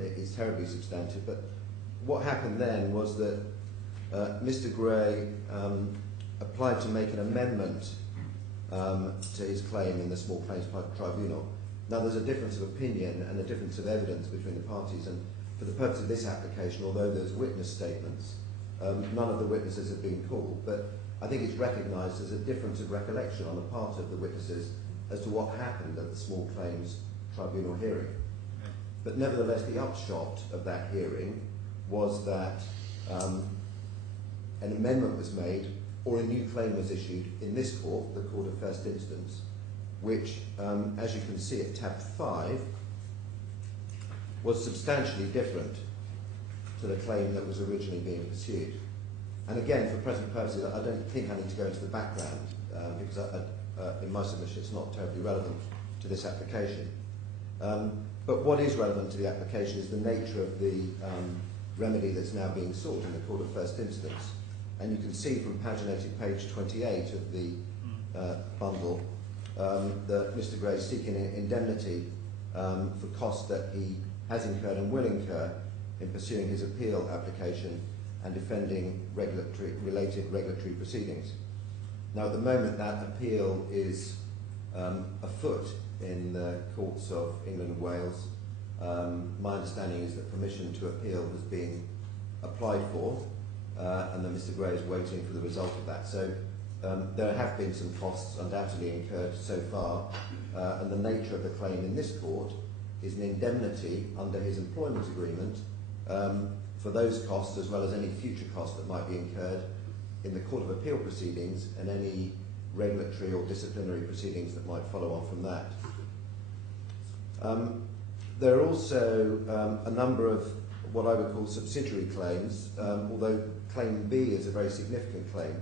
is terribly substantive. But what happened then was that Mr. Gray applied to make an amendment to his claim in the Small Claims Tribunal. Now there's a difference of opinion and a difference of evidence between the parties, and for the purpose of this application, although there's witness statements, none of the witnesses have been called, but I think it's recognised as a difference of recollection on the part of the witnesses as to what happened at the Small Claims Tribunal hearing. But nevertheless, the upshot of that hearing was that an amendment was made, or a new claim was issued in this court, the Court of First Instance, which, as you can see at tab 5, was substantially different to the claim that was originally being pursued. And again, for present purposes, I don't think I need to go into the background, because in my submission it's not terribly relevant to this application. But what is relevant to the application is the nature of the remedy that's now being sought in the Court of First Instance. And you can see from paginated page 28 of the bundle that Mr. Gray is seeking indemnity for costs that he has incurred and will incur in pursuing his appeal application and defending related regulatory proceedings. Now at the moment that appeal is afoot in the courts of England and Wales. My understanding is that permission to appeal has been applied for, and that Mr. Gray is waiting for the result of that. So there have been some costs undoubtedly incurred so far, and the nature of the claim in this court is an indemnity under his employment agreement for those costs as well as any future costs that might be incurred in the Court of Appeal proceedings and any regulatory or disciplinary proceedings that might follow on from that. There are also a number of what I would call subsidiary claims, although Claim B is a very significant claim.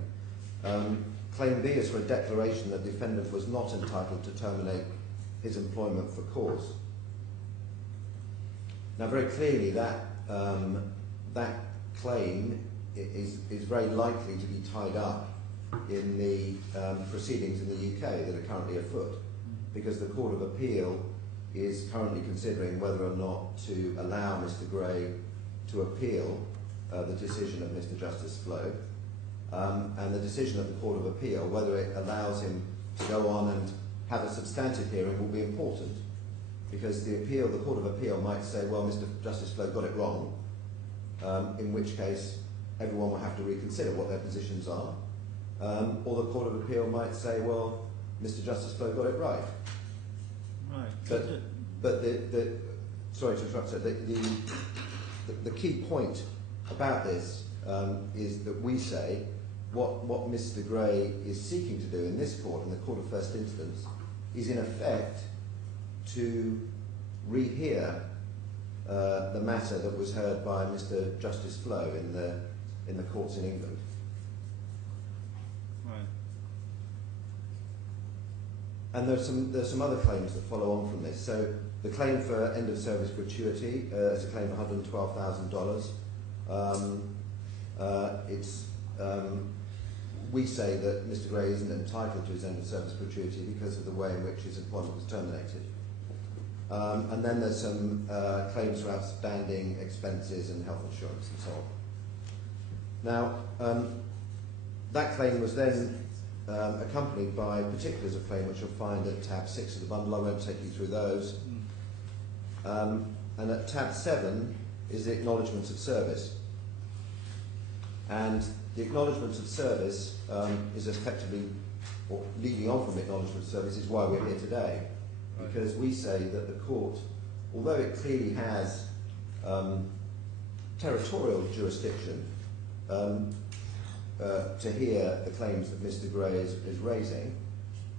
Claim B is for a declaration that the defendant was not entitled to terminate his employment for cause. Now very clearly that claim is very likely to be tied up in the proceedings in the UK that are currently afoot, because the Court of Appeal is currently considering whether or not to allow Mr. Gray to appeal the decision of Mr. Justice Flo, and the decision of the Court of Appeal, whether it allows him to go on and have a substantive hearing, will be important, because the Court of Appeal might say, well, Mr. Justice Flo got it wrong, in which case everyone will have to reconsider what their positions are, or the Court of Appeal might say, well, Mr. Justice Flo got it right. Right. But sorry to interrupt, sir. The key point about this is that we say what Mr. Gray is seeking to do in this court, in the Court of First Instance, is in effect to rehear the matter that was heard by Mr. Justice Flo in the courts in England. And there's some other claims that follow on from this. So the claim for end of service gratuity is a claim of $112,000. We say that Mr. Gray isn't entitled to his end of service gratuity because of the way in which his employment was terminated. And then there's some claims for outstanding expenses and health insurance and so on. Now, that claim was then accompanied by particulars of claim, which you'll find at tab 6 of the bundle. I won't take you through those. And at tab 7 is the acknowledgement of service. And the acknowledgement of service is effectively, or leading on from the acknowledgement of service, is why we're here today. Because we say that the court, although it clearly has territorial jurisdiction to hear the claims that Mr. Gray is raising,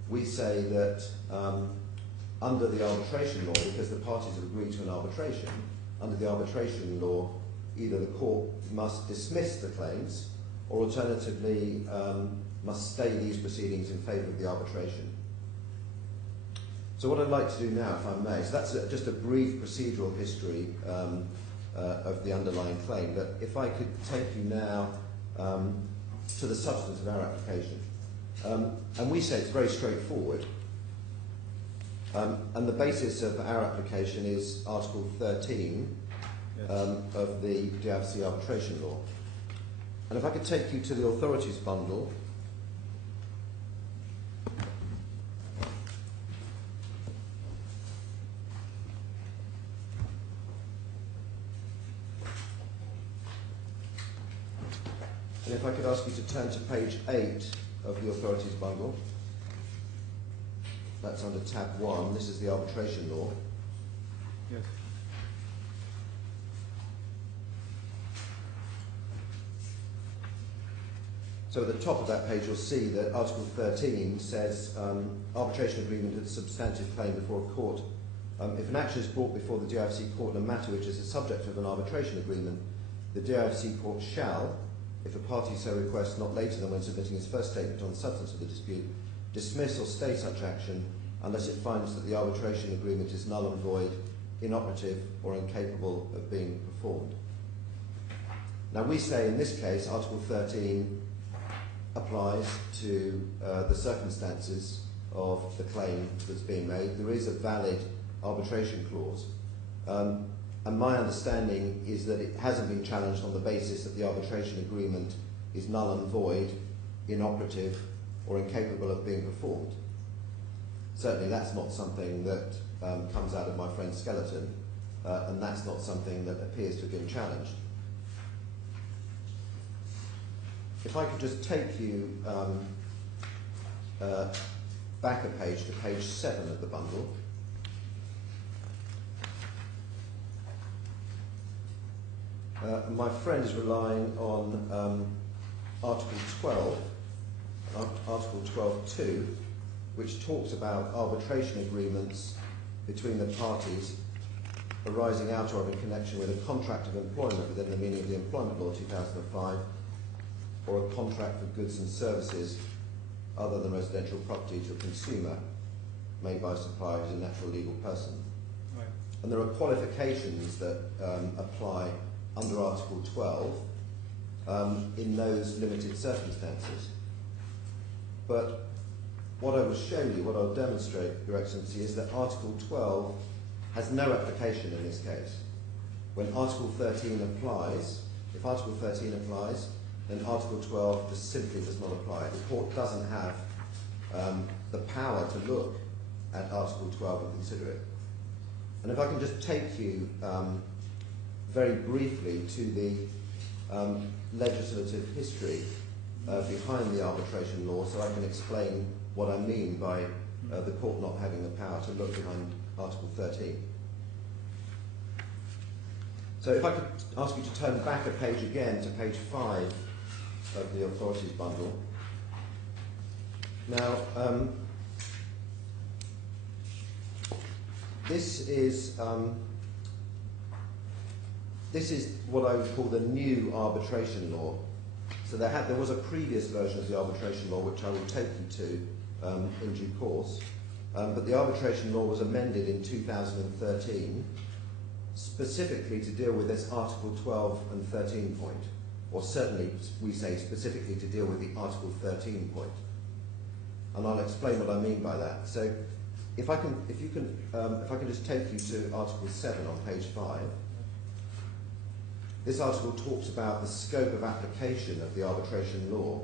we say that under the arbitration law, because the parties have agreed to an arbitration, under the arbitration law, either the court must dismiss the claims or alternatively must stay these proceedings in favour of the arbitration. So what I'd like to do now, if I may, so that's just a brief procedural history of the underlying claim, but if I could take you now to the substance of our application. And we say it's very straightforward. And the basis of our application is Article 13 of the DFC arbitration law. And if I could take you to the authorities bundle. And if I could ask you to turn to page 8 of the authorities bundle. That's under tab 1. This is the arbitration law. Yes. So at the top of that page you'll see that Article 13 says arbitration agreement is a substantive claim before a court. If an action is brought before the DIFC court in a matter which is the subject of an arbitration agreement, the DIFC court shall, if a party so requests not later than when submitting its first statement on the substance of the dispute, dismiss or stay such action unless it finds that the arbitration agreement is null and void, inoperative or incapable of being performed. Now we say in this case Article 13 applies to the circumstances of the claim that's being made. There is a valid arbitration clause, and my understanding is that it hasn't been challenged on the basis that the arbitration agreement is null and void, inoperative or incapable of being performed. Certainly that's not something that comes out of my friend's skeleton, and that's not something that appears to have been challenged. If I could just take you back a page to page 7 of the bundle. My friend is relying on Article 12, Article 12.2, which talks about arbitration agreements between the parties arising out of or in connection with a contract of employment within the meaning of the Employment Law 2005, or a contract for goods and services other than residential property to a consumer made by a supplier who is a natural legal person. Right. And there are qualifications that apply under Article 12 in those limited circumstances. But what I will show you, what I'll demonstrate, Your Excellency, is that Article 12 has no application in this case. When Article 13 applies, if Article 13 applies, then Article 12 just simply does not apply. The court doesn't have the power to look at Article 12 and consider it. And if I can just take you very briefly to the legislative history behind the arbitration law, so I can explain what I mean by the court not having the power to look behind Article 13. So if I could ask you to turn back a page again to page 5 of the authorities bundle. Now, this is what I would call the new arbitration law. So there was a previous version of the arbitration law which I will take you to in due course, but the arbitration law was amended in 2013 specifically to deal with this Article 12 and 13 point, or certainly we say specifically to deal with the Article 13 point. And I'll explain what I mean by that. So if I can just take you to Article 7 on page 5. This article talks about the scope of application of the arbitration law.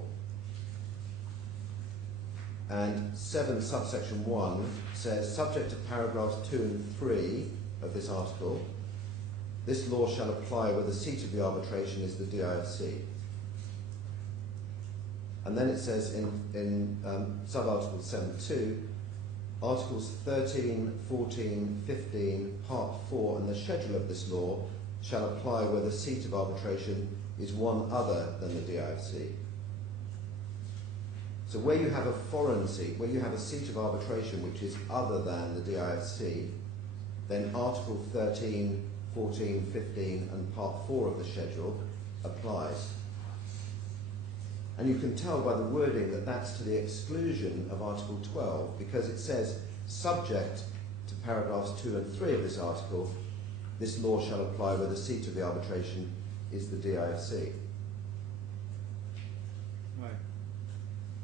And 7 subsection 1 says, subject to paragraphs 2 and 3 of this article, this law shall apply where the seat of the arbitration is the DIFC. And then it says in sub-article 7.2, articles 13, 14, 15, part 4 and the schedule of this law shall apply where the seat of arbitration is one other than the DIFC. So where you have a foreign seat, where you have a seat of arbitration which is other than the DIFC, then Article 13, 14, 15 and Part 4 of the schedule applies. And you can tell by the wording that that's to the exclusion of Article 12, because it says, subject to paragraphs 2 and 3 of this article, this law shall apply where the seat of the arbitration is the DIFC. Right.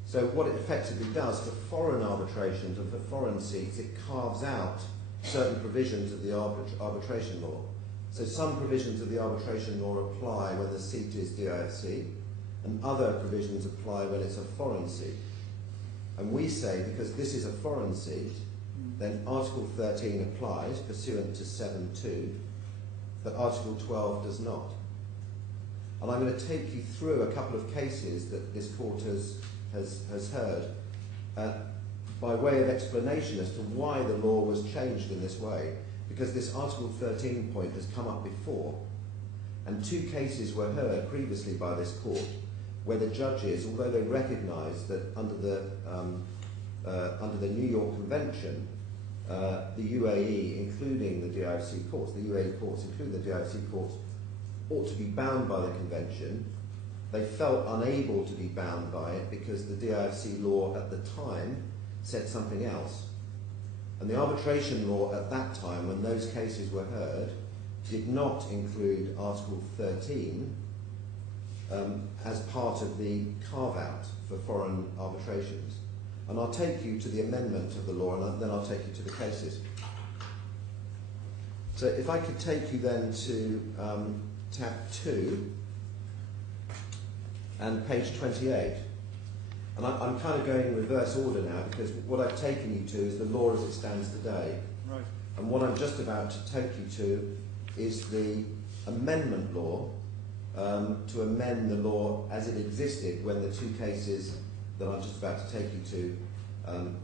So what it effectively does for foreign arbitrations and for foreign seats, it carves out certain provisions of the arbitration law. So some provisions of the arbitration law apply when the seat is DIFC, and other provisions apply when it's a foreign seat. And we say, because this is a foreign seat, then Article 13 applies pursuant to 7.2, but Article 12 does not. And I'm going to take you through a couple of cases that this court has heard by way of explanation as to why the law was changed in this way, because this Article 13 point has come up before, and two cases were heard previously by this court where the judges, although they recognised that under the New York Convention, the UAE, including the DIFC courts, the UAE courts, including the DIFC courts, ought to be bound by the Convention, they felt unable to be bound by it because the DIFC law at the time said something else. And the arbitration law at that time, when those cases were heard, did not include Article 13 as part of the carve-out for foreign arbitrations. And I'll take you to the amendment of the law, and then I'll take you to the cases. So if I could take you then to tab 2 and page 28. And I'm kind of going in reverse order now, because what I've taken you to is the law as it stands today. Right. And what I'm just about to take you to is the amendment law to amend the law as it existed when the two cases that I'm just about to take you to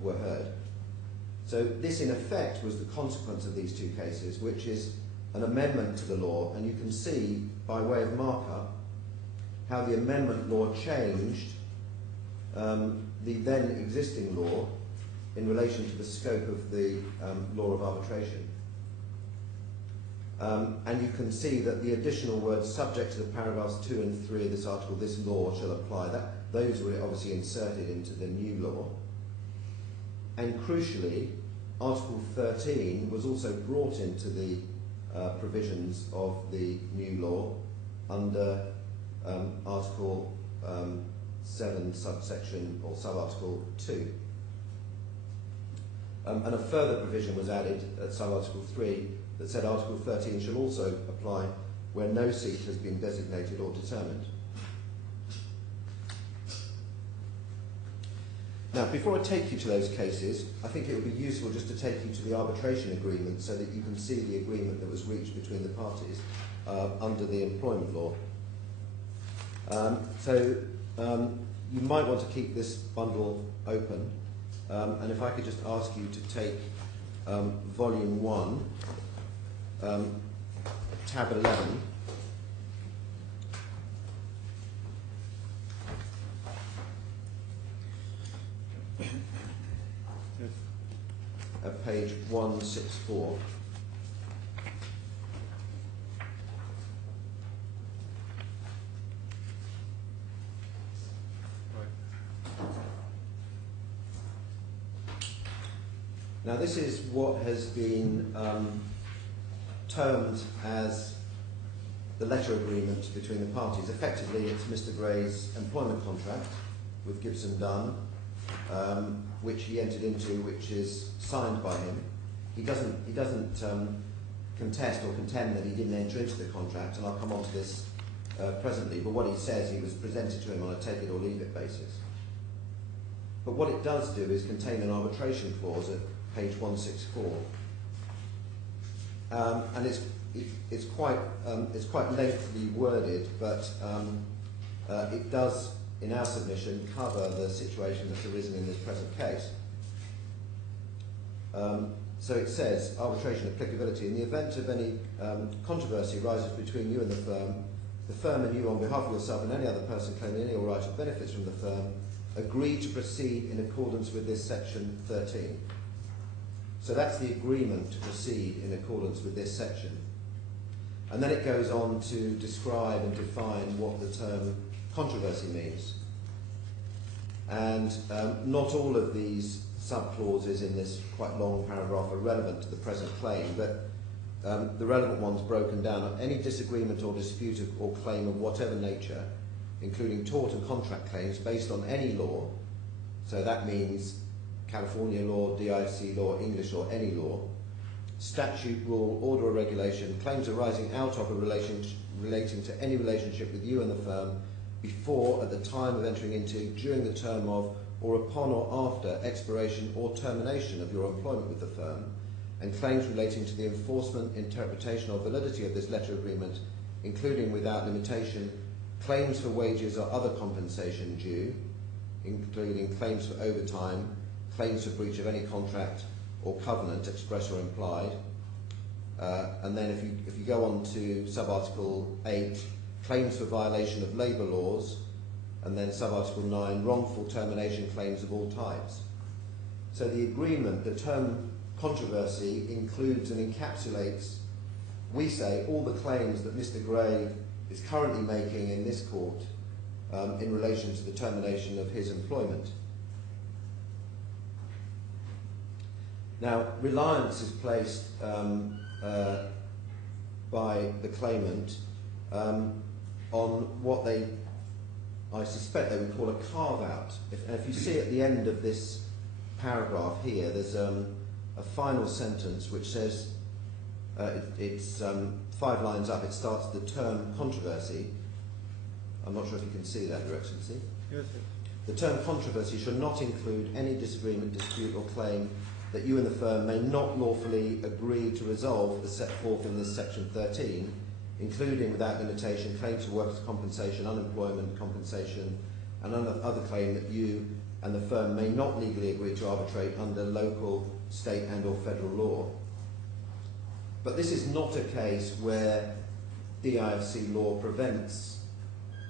were heard. So this in effect was the consequence of these two cases, which is an amendment to the law, and you can see by way of markup how the amendment law changed the then existing law in relation to the scope of the law of arbitration. And you can see that the additional words subject to the paragraphs 2 and 3 of this article, this law shall apply. Those were obviously inserted into the new law. And crucially, Article 13 was also brought into the provisions of the new law under Article 7, subsection or subarticle 2. And a further provision was added at subarticle 3 that said Article 13 shall also apply where no seat has been designated or determined. Now, before I take you to those cases, I think it would be useful just to take you to the arbitration agreement so that you can see the agreement that was reached between the parties under the employment law. You might want to keep this bundle open, and if I could just ask you to take volume 1, tab 11. At page 164. Now this is what has been termed as the letter agreement between the parties. Effectively, it's Mr. Gray's employment contract with Gibson Dunn, which he entered into, which is signed by him. He doesn't contest or contend that he didn't enter into the contract, and I'll come on to this presently, but what he says, he was presented to him on a take it or leave it basis. But what it does do is contain an arbitration clause at page 164, and it's quite lengthily worded, but it does, in our submission, cover the situation that's arisen in this present case. So it says, arbitration applicability. In the event of any controversy arises between you and the firm and you on behalf of yourself and any other person claiming any right or benefits from the firm, agree to proceed in accordance with this section 13. So that's the agreement to proceed in accordance with this section. And then it goes on to describe and define what the term controversy means. And not all of these sub-clauses in this quite long paragraph are relevant to the present claim, but the relevant ones broken down. Any disagreement or dispute or claim of whatever nature, including tort and contract claims based on any law, So that means California law, DIFC law, English law, any law, statute, rule, order or regulation, claims arising out of a relating to any relationship with you and the firm before, at the time of entering into, during the term of, or upon or after expiration or termination of your employment with the firm, and claims relating to the enforcement, interpretation or validity of this letter agreement, including without limitation, claims for wages or other compensation due, including claims for overtime, claims for breach of any contract or covenant, express or implied. And then if you go on to subarticle 8, claims for violation of labour laws, and then subarticle 9, wrongful termination claims of all types. So the agreement, the term controversy, includes and encapsulates, we say, all the claims that Mr. Gray is currently making in this court in relation to the termination of his employment. Now, reliance is placed by the claimant on what I suspect they would call a carve-out. If you see at the end of this paragraph here, there's a final sentence which says, it's 5 lines up, it starts the term controversy. I'm not sure if you can see that, Your Excellency. Yes, sir. The term controversy should not include any disagreement, dispute or claim that you and the firm may not lawfully agree to resolve as set forth in this section 13, including without limitation claims for workers' compensation, unemployment compensation, and other claim that you and the firm may not legally agree to arbitrate under local, state and or federal law. But this is not a case where DIFC law prevents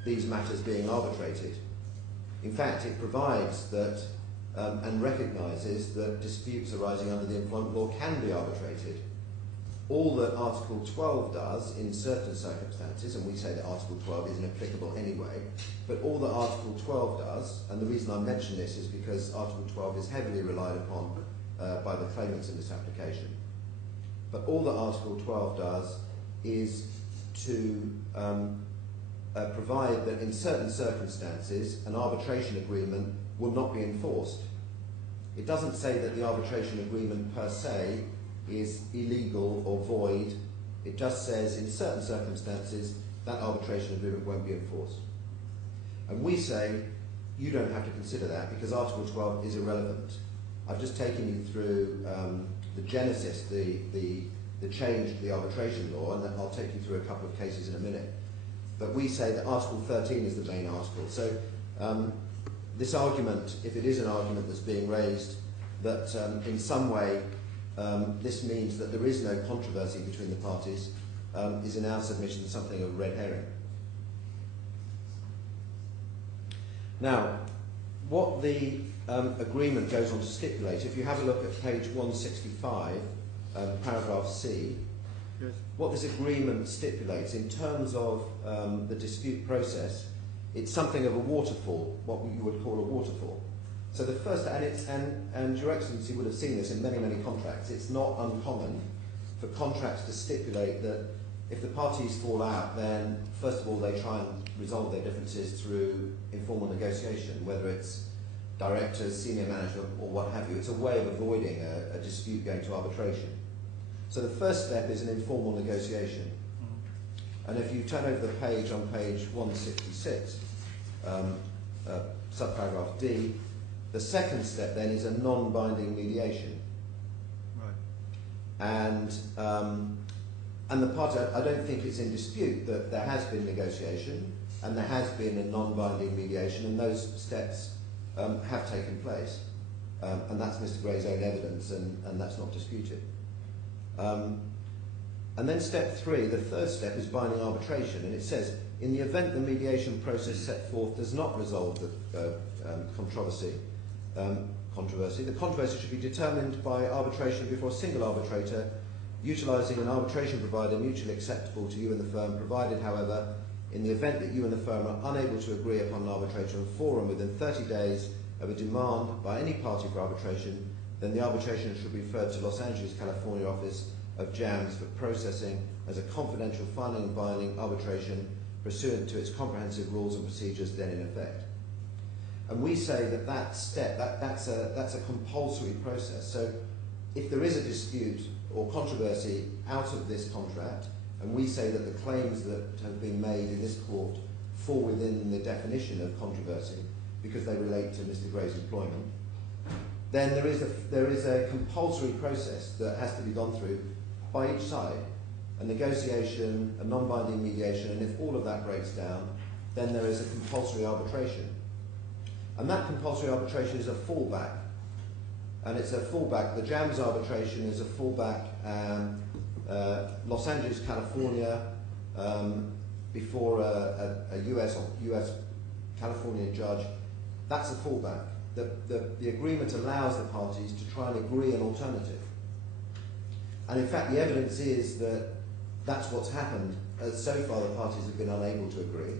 these matters being arbitrated. In fact, it provides that and recognises that disputes arising under the employment law can be arbitrated. All that Article 12 does in certain circumstances, and we say that Article 12 isn't applicable anyway, but all that Article 12 does, and the reason I mention this is because Article 12 is heavily relied upon by the claimants in this application. But all that Article 12 does is to provide that in certain circumstances an arbitration agreement will not be enforced. It doesn't say that the arbitration agreement per se is illegal or void. It just says in certain circumstances that arbitration agreement won't be enforced. And we say you don't have to consider that because Article 12 is irrelevant. I've just taken you through the genesis, the change to the arbitration law, and then I'll take you through a couple of cases in a minute. But we say that Article 13 is the main article. So this argument, if it is an argument that's being raised, that in some way this means that there is no controversy between the parties, is in our submission something of a red herring. Now, what the agreement goes on to stipulate, if you have a look at page 165, paragraph C, Yes. what this agreement stipulates in terms of the dispute process, it's something of a waterfall, what you would call a waterfall. So the first, and Your Excellency would have seen this in many, many contracts, it's not uncommon for contracts to stipulate that if the parties fall out, then first of all they try and resolve their differences through informal negotiation, whether it's directors, senior management or what have you. It's a way of avoiding a dispute going to arbitration. So the first step is an informal negotiation. And if you turn over the page on page 166, subparagraph D, the second step then is a non-binding mediation. Right. And the party, I don't think it's in dispute that there has been negotiation and there has been a non-binding mediation, and those steps have taken place. And that's Mr. Gray's own evidence, and that's not disputed. And then step 3, the third step, is binding arbitration, and it says, in the event the mediation process set forth does not resolve the controversy, the controversy should be determined by arbitration before a single arbitrator, utilising an arbitration provider mutually acceptable to you and the firm, provided, however, in the event that you and the firm are unable to agree upon an arbitration forum within 30 days of a demand by any party for arbitration, then the arbitration should be referred to Los Angeles, California office of JAMS for processing as a confidential, final and binding arbitration pursuant to its comprehensive rules and procedures then in effect. And we say that that step, that's a compulsory process. So if there is a dispute or controversy out of this contract, and we say that the claims that have been made in this court fall within the definition of controversy because they relate to Mr. Gray's employment, then there is a compulsory process that has to be gone through by each side, a negotiation, a non-binding mediation, and if all of that breaks down, then there is a compulsory arbitration. And that compulsory arbitration is a fallback. And it's a fallback. The JAMS arbitration is a fallback. Los Angeles, California, before a US California judge, that's a fallback. The agreement allows the parties to try and agree an alternative. And in fact, the evidence is that that's what's happened. So far, the parties have been unable to agree.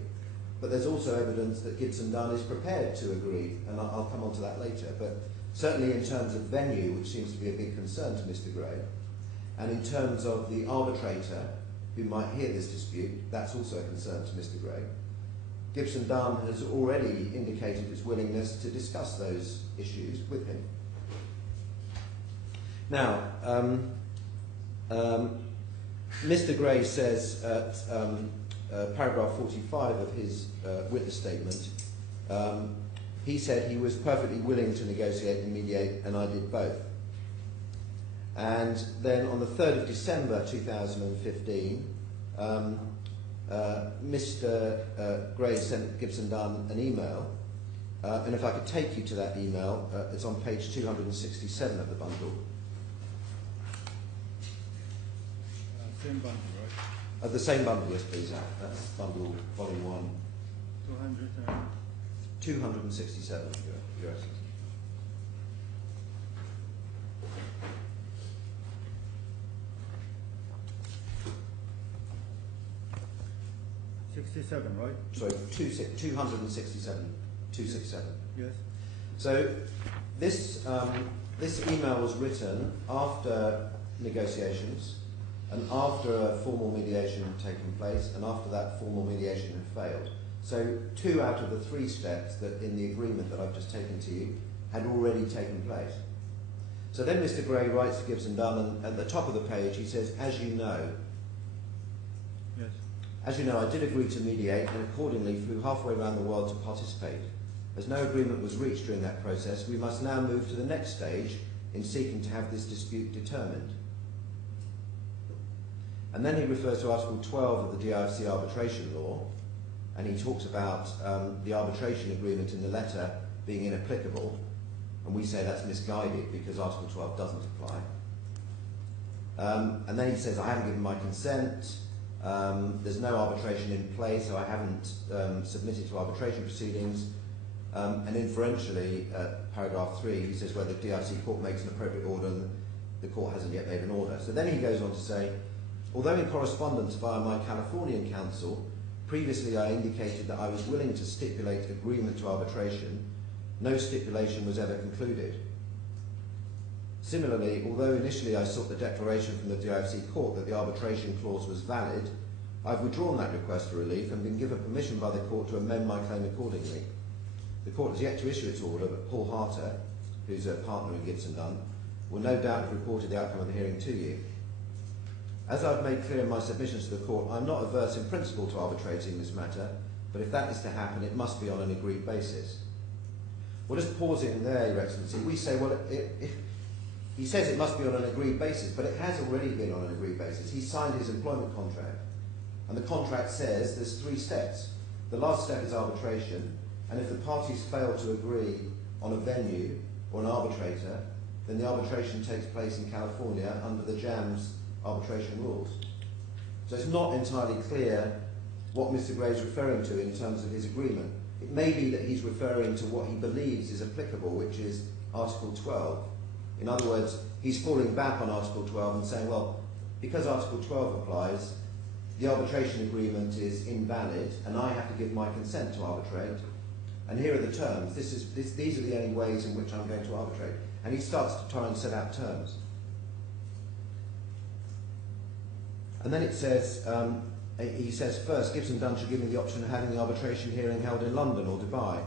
But there's also evidence that Gibson Dunn is prepared to agree, and I'll come on to that later. But certainly in terms of venue, which seems to be a big concern to Mr. Gray, and in terms of the arbitrator who might hear this dispute, that's also a concern to Mr. Gray. Gibson Dunn has already indicated its willingness to discuss those issues with him. Now, Mr. Gray says at paragraph 45 of his witness statement, he said he was perfectly willing to negotiate and mediate, and I did both. And then on the 3rd of December 2015, Mr. Gray sent Gibson Dunn an email, and if I could take you to that email, it's on page 267 of the bundle. Same bundle, right? The same bundle, yes, please. That's bundle volume 1. 267 US. $67, right? Sorry, 267. 267. Yes. So this email was written after negotiations and after a formal mediation had taken place, and after that formal mediation had failed. So 2 out of the 3 steps that in the agreement that I've just taken to you had already taken place. So then Mr. Gray writes to Gibson Dunn, and at the top of the page he says, as you know, yes. As you know, I did agree to mediate and accordingly flew halfway around the world to participate. As no agreement was reached during that process, we must now move to the next stage in seeking to have this dispute determined. And then he refers to Article 12 of the DIFC arbitration law, and he talks about the arbitration agreement in the letter being inapplicable, and we say that's misguided because Article 12 doesn't apply. And then he says, I haven't given my consent, there's no arbitration in place, so I haven't submitted to arbitration proceedings, and inferentially, paragraph 3, he says, where the DIFC court makes an appropriate order, and the court hasn't yet made an order. So then he goes on to say, although in correspondence via my Californian counsel, previously I indicated that I was willing to stipulate agreement to arbitration, no stipulation was ever concluded. Similarly, although initially I sought the declaration from the DIFC court that the arbitration clause was valid, I've withdrawn that request for relief and been given permission by the court to amend my claim accordingly. The court has yet to issue its order, but Paul Harter, who's a partner in Gibson Dunn, will no doubt have reported the outcome of the hearing to you. As I've made clear in my submissions to the court, I'm not averse in principle to arbitrating this matter, but if that is to happen, it must be on an agreed basis. We'll just pause in there, Your Excellency. We say, well, he says it must be on an agreed basis, but it has already been on an agreed basis. He signed his employment contract, and the contract says there's 3 steps. The last step is arbitration, and if the parties fail to agree on a venue or an arbitrator, then the arbitration takes place in California under the JAMS arbitration rules. So it's not entirely clear what Mr. Gray is referring to in terms of his agreement. It may be that he's referring to what he believes is applicable, which is Article 12. In other words, he's falling back on Article 12 and saying, well, because Article 12 applies, the arbitration agreement is invalid and I have to give my consent to arbitrate, and here are the terms. These are the only ways in which I'm going to arbitrate. And he starts to try and set out terms. And then it says, he says first, Gibson Dunn should give me the option of having the arbitration hearing held in London or Dubai.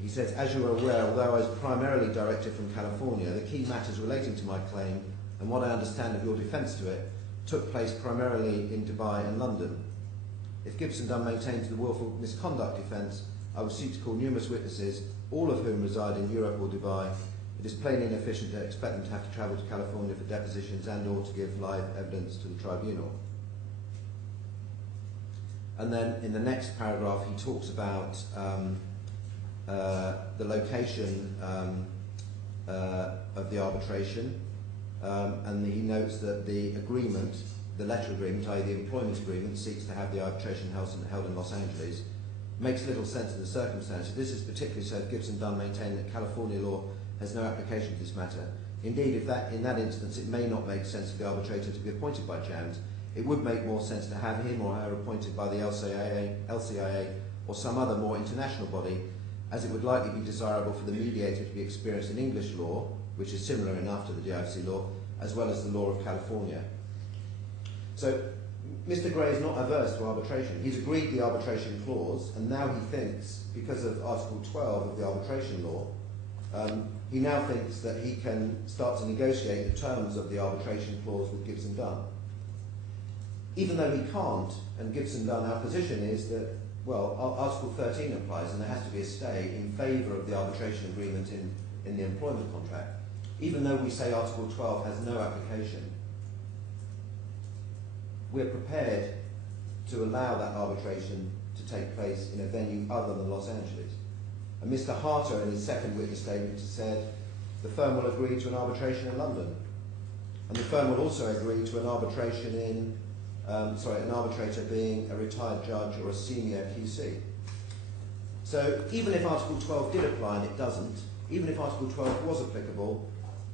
He says, as you are aware, although I was primarily directed from California, the key matters relating to my claim and what I understand of your defence to it took place primarily in Dubai and London. If Gibson Dunn maintains the willful misconduct defence, I will seek to call numerous witnesses, all of whom reside in Europe or Dubai. It is plainly inefficient to expect them to have to travel to California for depositions and or to give live evidence to the tribunal. And then in the next paragraph he talks about the location of the arbitration, and he notes that the agreement, the letter agreement, i.e. the employment agreement, seeks to have the arbitration held in Los Angeles, makes little sense in the circumstances. This is particularly so if Gibson Dunn maintained that California law has no application to this matter. Indeed, if in that instance it may not make sense for the arbitrator to be appointed by JAMS, it would make more sense to have him or her appointed by the LCIA or some other more international body, as it would likely be desirable for the mediator to be experienced in English law, which is similar enough to the DIFC law, as well as the law of California. So Mr. Gray is not averse to arbitration. He's agreed the arbitration clause, and now he thinks, because of Article 12 of the arbitration law, he now thinks that he can start to negotiate the terms of the arbitration clause with Gibson Dunn. Even though he can't, and Gibson Dunn, our position is that, well, Article 13 applies and there has to be a stay in favour of the arbitration agreement in the employment contract. Even though we say Article 12 has no application, we're prepared to allow that arbitration to take place in a venue other than Los Angeles. And Mr. Harter, in his second witness statement, said the firm will agree to an arbitration in London. And the firm will also agree to an arbitration in, an arbitrator being a retired judge or a senior QC. So even if Article 12 did apply and it doesn't, even if Article 12 was applicable,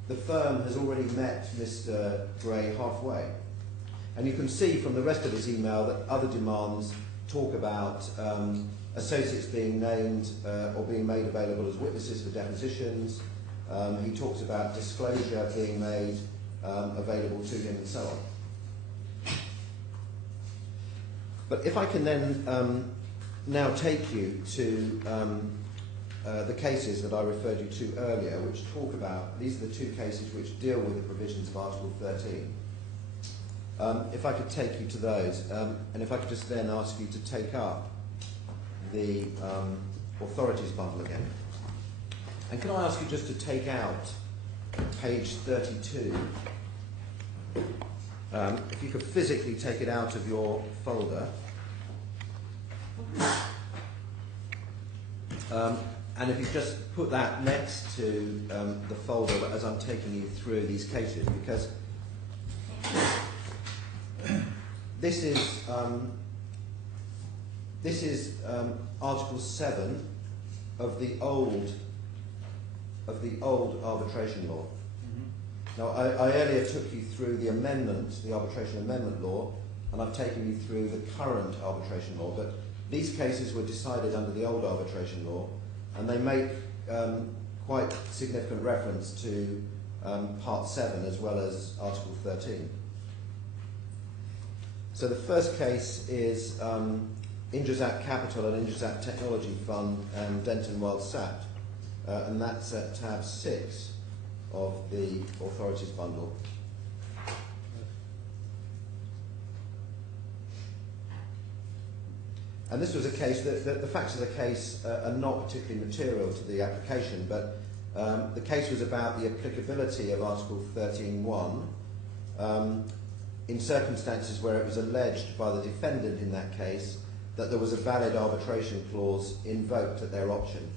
the firm has already met Mr. Gray halfway. And you can see from the rest of his email that other demands talk about associates being named or being made available as witnesses for depositions. He talks about disclosure being made available to him and so on. But if I can then now take you to the cases that I referred you to earlier, which talk about, these are the two cases which deal with the provisions of Article 13. If I could take you to those, and if I could just then ask you to take up the authorities bundle again. And can I ask you just to take out page 32? If you could physically take it out of your folder. And if you just put that next to the folder as I'm taking you through these cases, because this is Article 7 of the old arbitration law. Now, I earlier took you through the amendment, the arbitration amendment law, and I've taken you through the current arbitration law, but these cases were decided under the old arbitration law, and they make quite significant reference to Part 7 as well as Article 13. So the first case is Injazat Capital and Injazat Technology Fund and Denton Wild Sat, and that's at tab 6 of the authorities bundle. And this was a case that the facts of the case are not particularly material to the application, but the case was about the applicability of Article 13.1 in circumstances where it was alleged by the defendant in that case that there was a valid arbitration clause invoked at their option.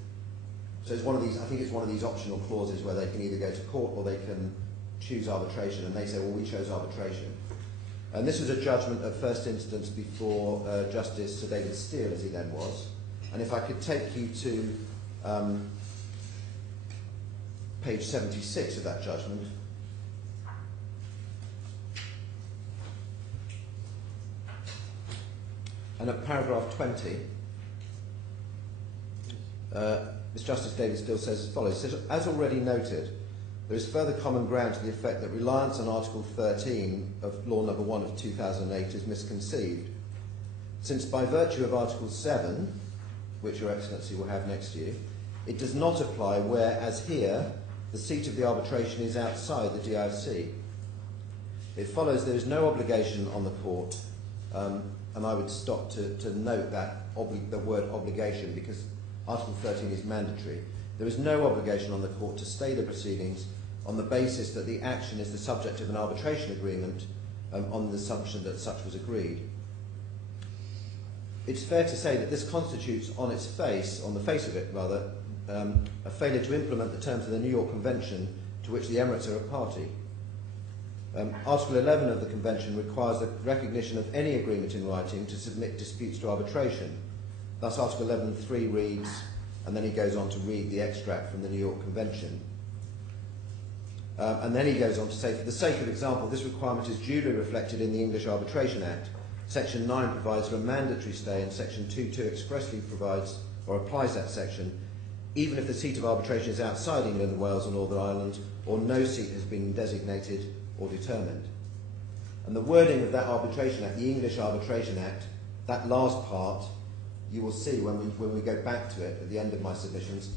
So it's one of these, I think it's one of these optional clauses where they can either go to court or they can choose arbitration, and they say, well, we chose arbitration. And this was a judgment at first instance before Justice Sir David Steele, as he then was. And if I could take you to page 76 of that judgment. And at paragraph 20, Justice David Steele says as follows. He says, as already noted, there is further common ground to the effect that reliance on Article 13 of Law Number 1 of 2008 is misconceived, since by virtue of Article 7, which Your Excellency will have next to you, It does not apply where, as here, the seat of the arbitration is outside the DIFC. It follows there is no obligation on the court, and I would stop to note that the word obligation, because Article 13 is mandatory. There is no obligation on the court to stay the proceedings on the basis that the action is the subject of an arbitration agreement on the assumption that such was agreed. It's fair to say that this constitutes on the face of it rather, a failure to implement the terms of the New York Convention to which the Emirates are a party. Article 11 of the Convention requires the recognition of any agreement in writing to submit disputes to arbitration. Thus Article 11.3 reads, and then he goes on to read the extract from the New York Convention. And then he goes on to say, for the sake of example, this requirement is duly reflected in the English Arbitration Act. Section 9 provides for a mandatory stay, and Section 2.2 expressly provides or applies that section, even if the seat of arbitration is outside England, Wales or Northern Ireland, or no seat has been designated or determined. And the wording of that Arbitration Act, the English Arbitration Act, that last part, you will see when we go back to it at the end of my submissions,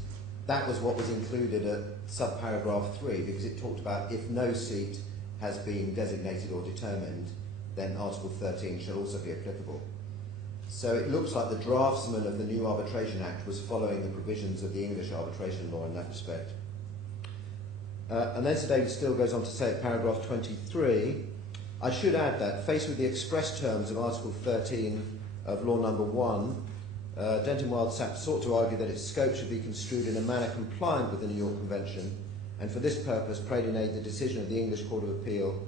that was what was included at subparagraph 3, because it talked about if no seat has been designated or determined, then Article 13 shall also be applicable. So it looks like the draftsman of the new Arbitration Act was following the provisions of the English arbitration law in that respect. And then Sir David Steele goes on to say at paragraph 23, I should add that, faced with the express terms of Article 13 of Law Number 1, Denton Wild Sapp sought to argue that its scope should be construed in a manner compliant with the New York Convention, and for this purpose prayed in aid the decision of the English Court of Appeal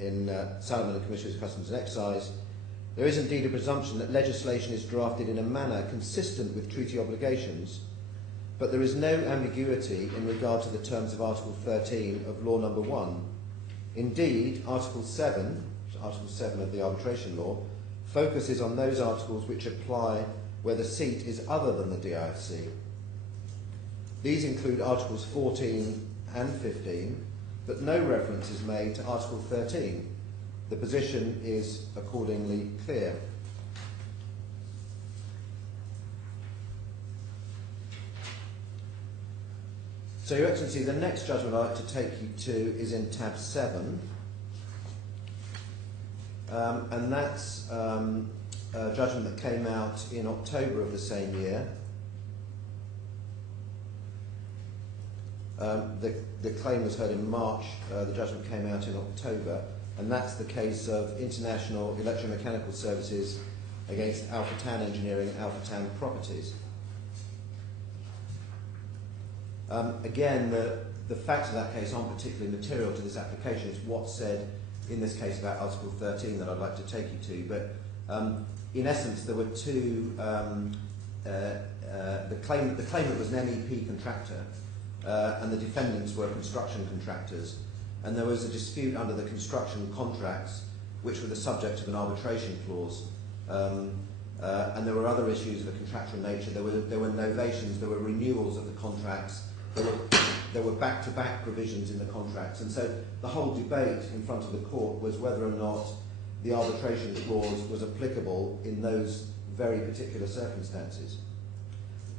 in Salomon and Commissioners of Customs and Excise. There is indeed a presumption that legislation is drafted in a manner consistent with treaty obligations, but there is no ambiguity in regard to the terms of Article 13 of Law Number 1. Indeed, Article 7 of the arbitration law, focuses on those articles which apply where the seat is other than the DIFC. These include Articles 14 and 15, but no reference is made to Article 13. The position is accordingly clear. So, Your Excellency, the next judgment I'd like to take you to is in tab 7. And that's a judgment that came out in October of the same year. The claim was heard in March, the judgment came out in October, and that's the case of International Electromechanical Services against Alpha Tan Engineering and Alpha Tan Properties. Again, the facts of that case aren't particularly material to this application. It's what's said in this case about Article 13 that I'd like to take you to. But in essence, there were two. The claimant was an MEP contractor, and the defendants were construction contractors. And there was a dispute under the construction contracts, which were the subject of an arbitration clause. And there were other issues of a contractual nature. There were novations, there were renewals of the contracts. There were back-to-back provisions in the contracts, and so the whole debate in front of the court was whether or not the arbitration clause was applicable in those very particular circumstances.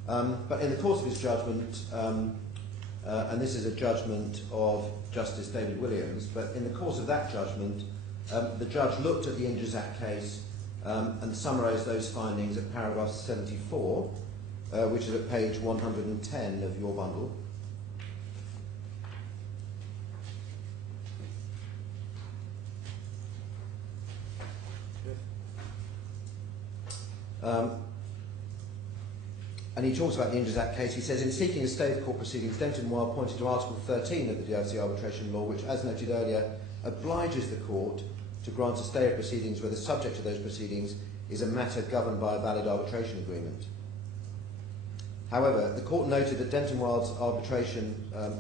But in the course of his judgment, and this is a judgment of Justice David Williams, but in the course of that judgment, the judge looked at the Injures Act case and summarised those findings at paragraph 74, which is at page 110 of your bundle. And he talks about the Injures Act case. He says, in seeking a stay of court proceedings, Denton Wild pointed to Article 13 of the DIFC arbitration law, which, as noted earlier, obliges the court to grant a stay of proceedings where the subject of those proceedings is a matter governed by a valid arbitration agreement. However, the court noted that Denton Wild's arbitration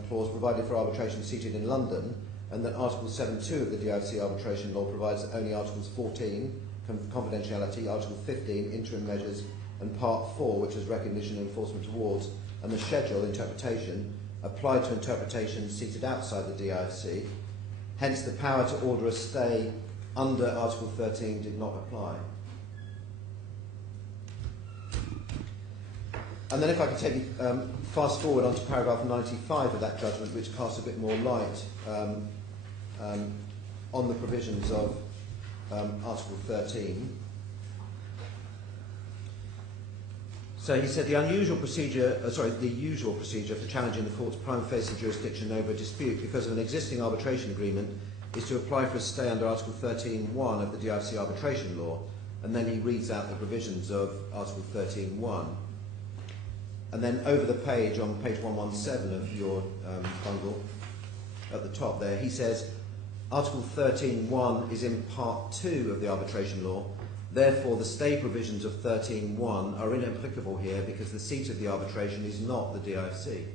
clause provided for arbitration seated in London, and that Article 7.2 of the DIFC arbitration law provides that only Articles 14, confidentiality, Article 15, interim measures, and Part 4, which is recognition and enforcement awards, and the schedule, interpretation, applied to interpretation seated outside the DIFC. Hence, the power to order a stay under Article 13 did not apply. And then if I could take you fast forward onto paragraph 95 of that judgment, which casts a bit more light on the provisions of Article 13. So he said the usual procedure for challenging the court's prima facie jurisdiction over a dispute because of an existing arbitration agreement is to apply for a stay under Article 13.1 of the DIFC arbitration law, and then he reads out the provisions of Article 13.1. And then over the page, on page 117 of your bundle, at the top there, he says Article 13.1 is in Part 2 of the arbitration law. Therefore, the stay provisions of 13.1 are inapplicable here because the seat of the arbitration is not the DIFC.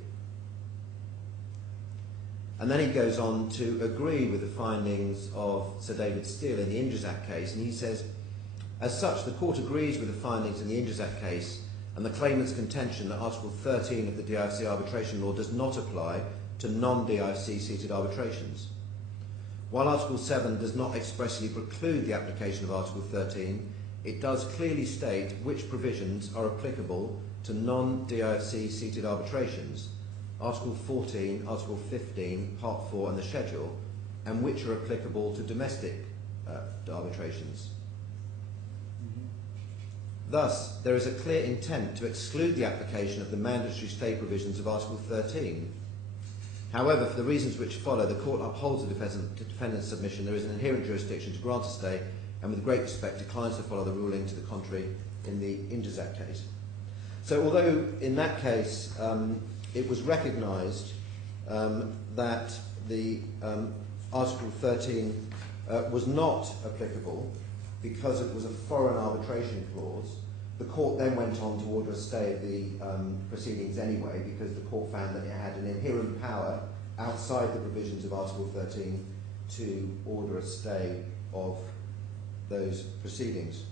And then he goes on to agree with the findings of Sir David Steele in the Injazat case, and he says, as such, the court agrees with the findings in the Injazat case and the claimant's contention that Article 13 of the DIFC arbitration law does not apply to non-DIFC seated arbitrations. While Article 7 does not expressly preclude the application of Article 13, it does clearly state which provisions are applicable to non-DIFC seated arbitrations, Article 14, Article 15, Part 4 and the schedule, and which are applicable to domestic arbitrations. Thus, there is a clear intent to exclude the application of the mandatory stay provisions of Article 13. However, for the reasons which follow, the court upholds the defendant's submission. There is an inherent jurisdiction to grant a stay, and with great respect declines to follow the ruling to the contrary in the Injazat case. So although in that case it was recognised that the Article 13 was not applicable because it was a foreign arbitration clause, the court then went on to order a stay of the proceedings anyway, because the court found that it had an inherent power outside the provisions of Article 13 to order a stay of those proceedings.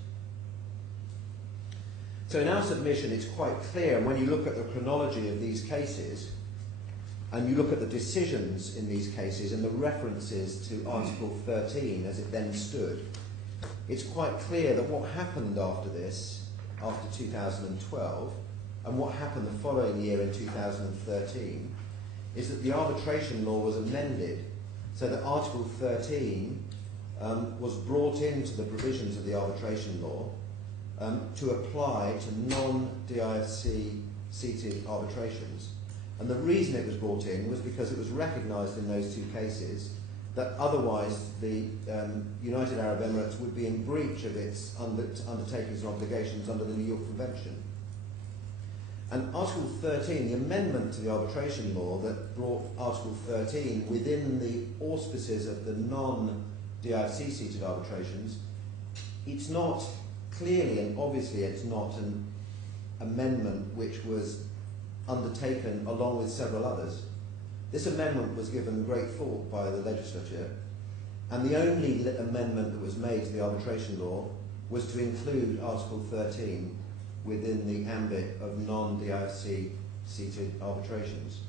So in our submission it's quite clear, and when you look at the chronology of these cases and you look at the decisions in these cases and the references to Article 13 as it then stood, it's quite clear that what happened after this, after 2012, and what happened the following year in 2013, is that the arbitration law was amended so that Article 13 was brought into the provisions of the arbitration law to apply to non-DIFC seated arbitrations. And the reason it was brought in was because it was recognised in those two cases that otherwise the United Arab Emirates would be in breach of its undertakings and obligations under the New York Convention. And Article 13, the amendment to the arbitration law that brought Article 13 within the auspices of the non-DIFC seated arbitrations, it's not clearly and obviously it's not an amendment which was undertaken along with several others. This amendment was given great thought by the legislature, and the only amendment that was made to the arbitration law was to include Article 13 within the ambit of non-DIFC seated arbitrations.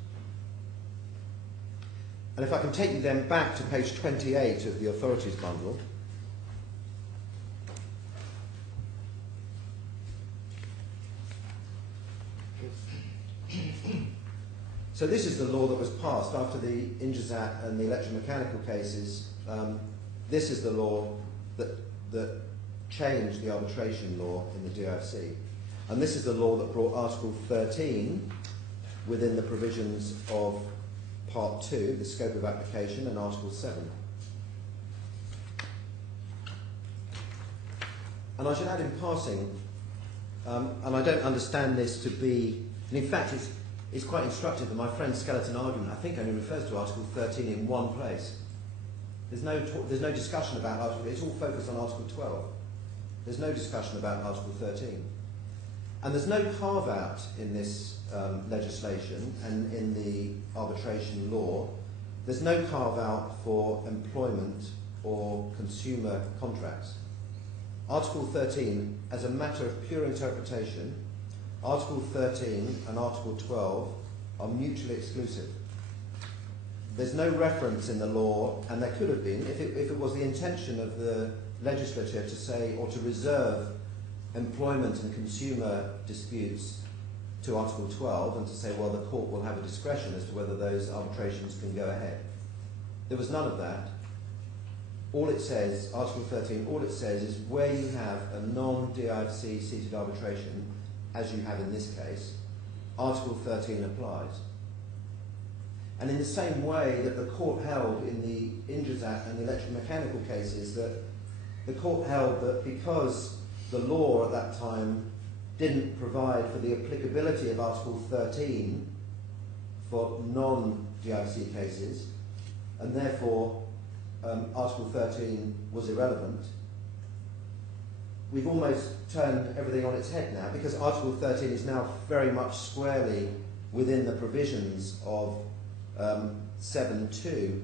And if I can take you then back to page 28 of the authorities bundle. So this is the law that was passed after the Injazat and the electromechanical cases. This is the law that changed the arbitration law in the DIFC. And this is the law that brought Article 13 within the provisions of Part 2, the scope of application, and Article 7. And I should add in passing, and I don't understand this to be, and in fact it's quite instructive that my friend's skeleton argument, I think, only refers to Article 13 in one place. There's no discussion about Article, it's all focused on Article 12. There's no discussion about Article 13. And there's no carve-out in this legislation and in the arbitration law. There's no carve-out for employment or consumer contracts. Article 13, as a matter of pure interpretation, Article 13 and Article 12 are mutually exclusive. There's no reference in the law, and there could have been, if it was the intention of the legislature to say, or to reserve employment and consumer disputes to Article 12 and to say, well, the court will have a discretion as to whether those arbitrations can go ahead. There was none of that. All it says, Article 13, all it says is where you have a non-DIFC seated arbitration, as you have in this case, Article 13 applies. And in the same way that the court held in the Injuries Act and the electromechanical cases, that the court held that because the law at that time didn't provide for the applicability of Article 13 for non-DIFC cases, and therefore Article 13 was irrelevant, we've almost turned everything on its head now, because Article 13 is now very much squarely within the provisions of 7.2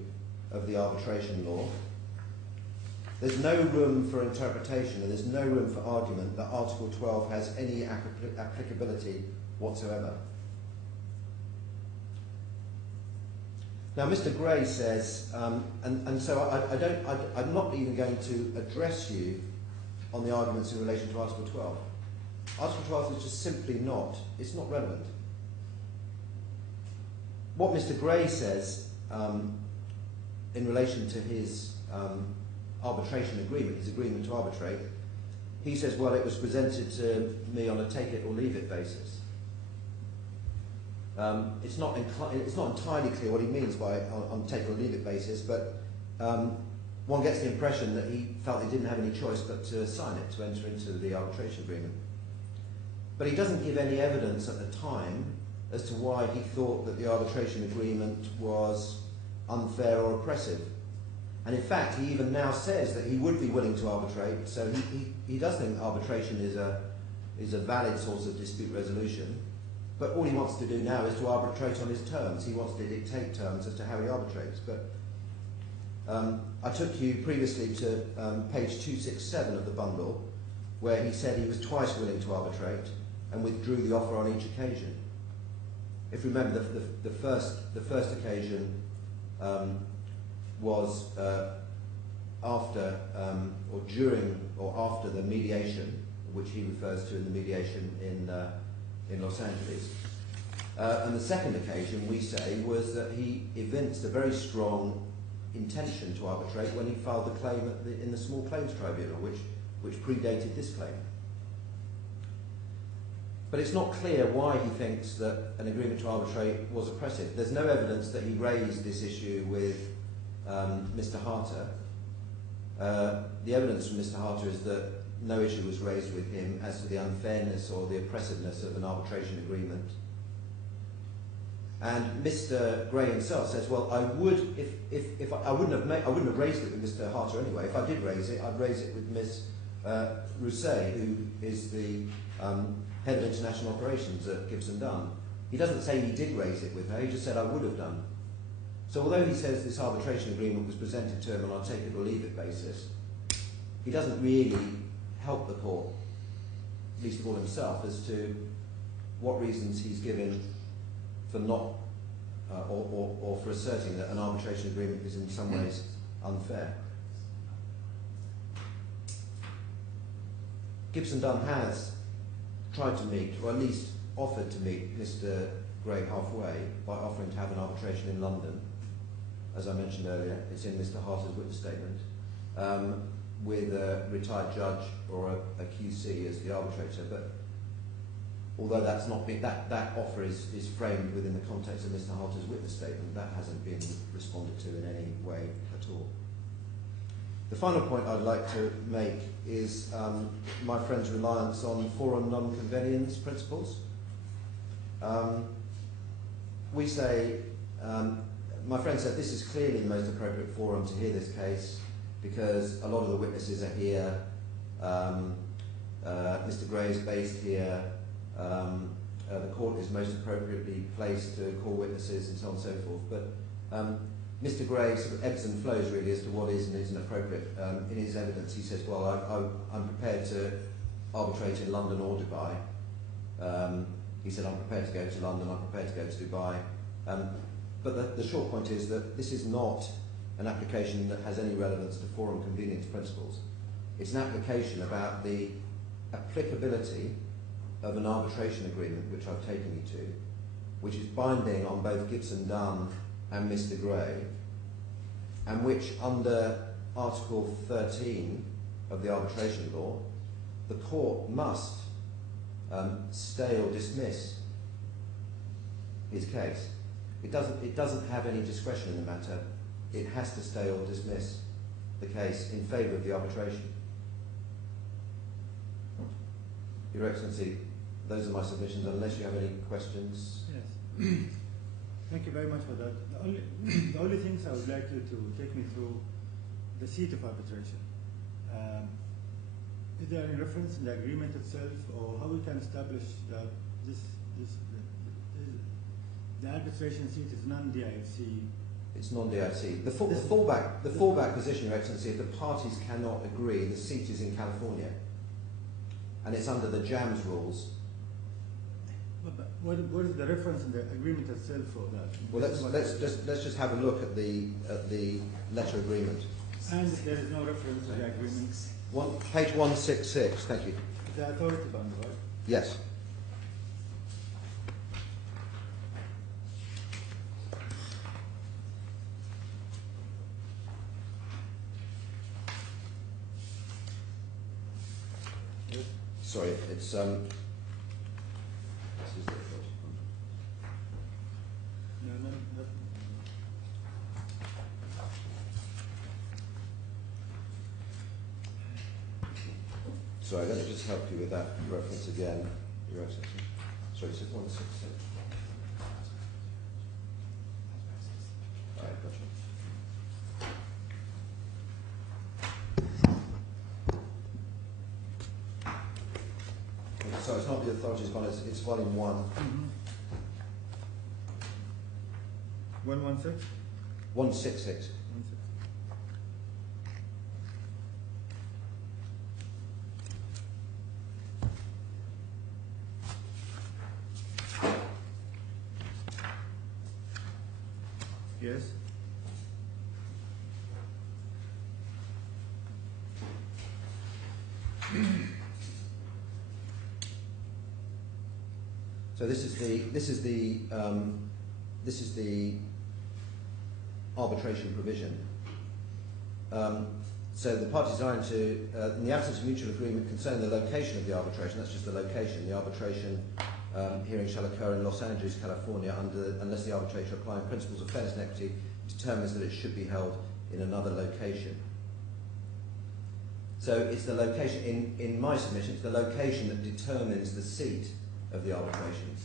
of the arbitration law. There's no room for interpretation and there's no room for argument that Article 12 has any applicability whatsoever. Now, Mr. Gray says, and so I'm not even going to address you on the arguments in relation to Article 12. Article 12 is just simply not, it's not relevant. What Mr. Gray says in relation to his arbitration agreement, his agreement to arbitrate, he says, well, it was presented to me on a take it or leave it basis. It's not entirely clear what he means by on take or leave it basis, but one gets the impression that he felt he didn't have any choice but to sign it, to enter into the arbitration agreement. But he doesn't give any evidence at the time as to why he thought that the arbitration agreement was unfair or oppressive. And in fact, he even now says that he would be willing to arbitrate, so he does think arbitration is a valid source of dispute resolution, but all he wants to do now is to arbitrate on his terms. He wants to dictate terms as to how he arbitrates. But I took you previously to page 267 of the bundle, where he said he was twice willing to arbitrate and withdrew the offer on each occasion. If you remember, the first occasion was after or during or after the mediation, which he refers to in the mediation in Los Angeles. And the second occasion, we say, was that he evinced a very strong intention to arbitrate when he filed the claim in the Small Claims Tribunal, which predated this claim. But it's not clear why he thinks that an agreement to arbitrate was oppressive. There's no evidence that he raised this issue with Mr. Harter. The evidence from Mr. Harter is that no issue was raised with him as to the unfairness or the oppressiveness of an arbitration agreement. And Mr. Gray himself says, well, I would, if I wouldn't have raised it with Mr. Harter anyway. If I did raise it, I'd raise it with Ms. Rousset, who is the head of international operations at Gibson Dunn. He doesn't say he did raise it with her, he just said I would have done. So although he says this arbitration agreement was presented to him on a take it or leave it basis, he doesn't really help the court, least of all himself, as to what reasons he's given for not, or for asserting that an arbitration agreement is in some ways unfair. Gibson Dunn has tried to meet, or at least offered to meet Mr. Gray halfway by offering to have an arbitration in London. As I mentioned earlier, it's in Mr. Harter's witness statement, with a retired judge or a QC as the arbitrator. But although that's not been, that offer is framed within the context of Mr. Harter's witness statement, that hasn't been responded to in any way at all. The final point I'd like to make is my friend's reliance on forum non-convenience principles. We say, my friend said this is clearly the most appropriate forum to hear this case because a lot of the witnesses are here, Mr. Gray is based here, the court is most appropriately placed to call witnesses and so on and so forth. But Mr. Gray sort of ebbs and flows really as to what is and isn't appropriate. In his evidence he says, well, I'm prepared to arbitrate in London or Dubai. He said, I'm prepared to go to London, I'm prepared to go to Dubai. But the short point is that this is not an application that has any relevance to forum convenience principles. It's an application about the applicability of an arbitration agreement, which I've taken you to, which is binding on both Gibson, Dunn and Mr. Gray, and which under Article 13 of the arbitration law, the court must stay or dismiss his case. It doesn't have any discretion in the matter. It has to stay or dismiss the case in favour of the arbitration. Your Excellency, those are my submissions, unless you have any questions. Yes. Thank you very much for that. The only things I would like you to take me through the seat of arbitration. Is there any reference in the agreement itself, or how we can establish that the arbitration seat is non-DIFC? It's non-DIFC. The fallback position, Your Excellency, if the parties cannot agree, the seat is in California, and it's under the JAMS rules. But what is the reference in the agreement itself for that? Well, let's just have a look at the letter agreement. And there is no reference to the agreement. Page 166. Thank you. The authority bond, right? Yes. Sorry, it's No. Sorry, let me just help you with that reference again, Your Excellency. Sorry, it's 166. Right, gotcha. So it's not the authorities bond, it's volume 1. 116? 166. Yes. So this is the arbitration provision. So the parties are to, in the absence of mutual agreement concerning the location of the arbitration, that's just the location. The arbitration hearing shall occur in Los Angeles, California, unless the arbitrator applying principles of fairness and equity determines that it should be held in another location. So it's the location, in my submission, it's the location that determines the seat of the arbitration.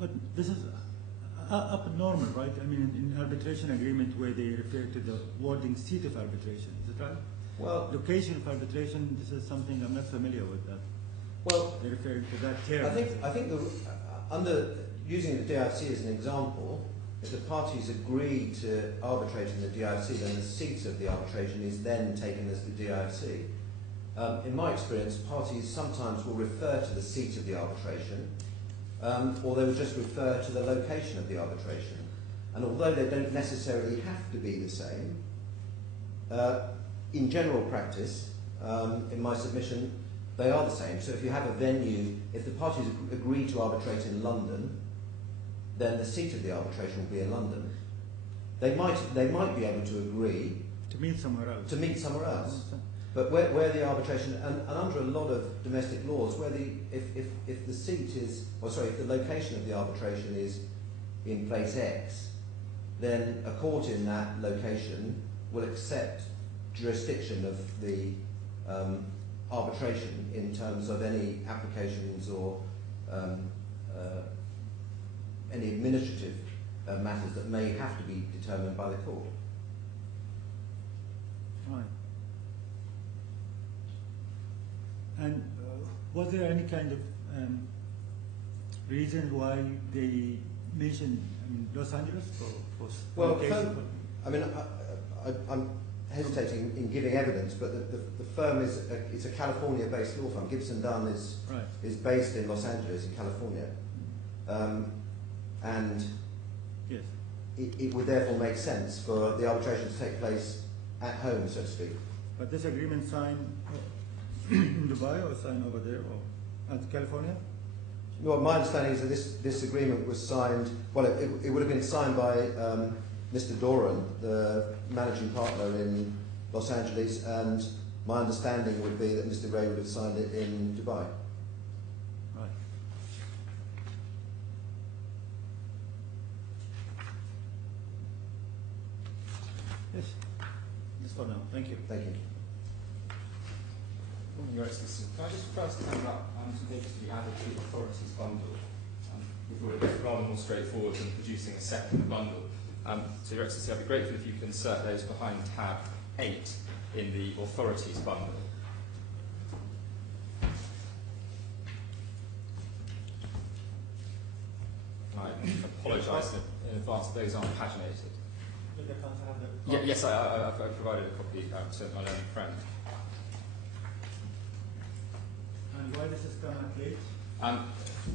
But this is up normal, right? I mean, in arbitration agreement where they refer to the wording seat of arbitration, is it right? Well, location of arbitration, this is something I'm not familiar with that. Well, they refer to that term. I think under using the DIFC as an example, if the parties agree to arbitrate in the DIFC, then the seat of the arbitration is then taken as the DIFC. In my experience, parties sometimes will refer to the seat of the arbitration, or they will just refer to the location of the arbitration. And although they don't necessarily have to be the same, in general practice, in my submission, they are the same. So if you have a venue, if the parties agree to arbitrate in London, then the seat of the arbitration will be in London. They might be able to agree to meet somewhere else. But where the arbitration, and under a lot of domestic laws, where if the seat is, if the location of the arbitration is in place X, then a court in that location will accept jurisdiction of the arbitration in terms of any applications or any administrative matters that may have to be determined by the court. Right. And was there any kind of reason why they mentioned Los Angeles for well, I'm hesitating in giving evidence, but the firm it's a California-based law firm. Gibson Dunn is based in Los Angeles, in California, and Yes. it would therefore make sense for the arbitration to take place at home, so to speak. But this agreement signed in Dubai or signed over there or at California? Well, my understanding is that this agreement was signed, well, it would have been signed by Mr. Doran, the managing partner in Los Angeles, and my understanding would be that Mr. Gray would have signed it in Dubai. Right. Yes. That's for now. Thank you. Thank you. Your Excellency, can I just first hand up some things to the added to the authorities bundle? We thought it was rather more straightforward than producing a second bundle. So Your Excellency, I'd be grateful if you could insert those behind tab 8 in the authorities bundle. I apologise in advance that those aren't paginated. Yes, I've provided a copy to my learned friend. And why this is come out late?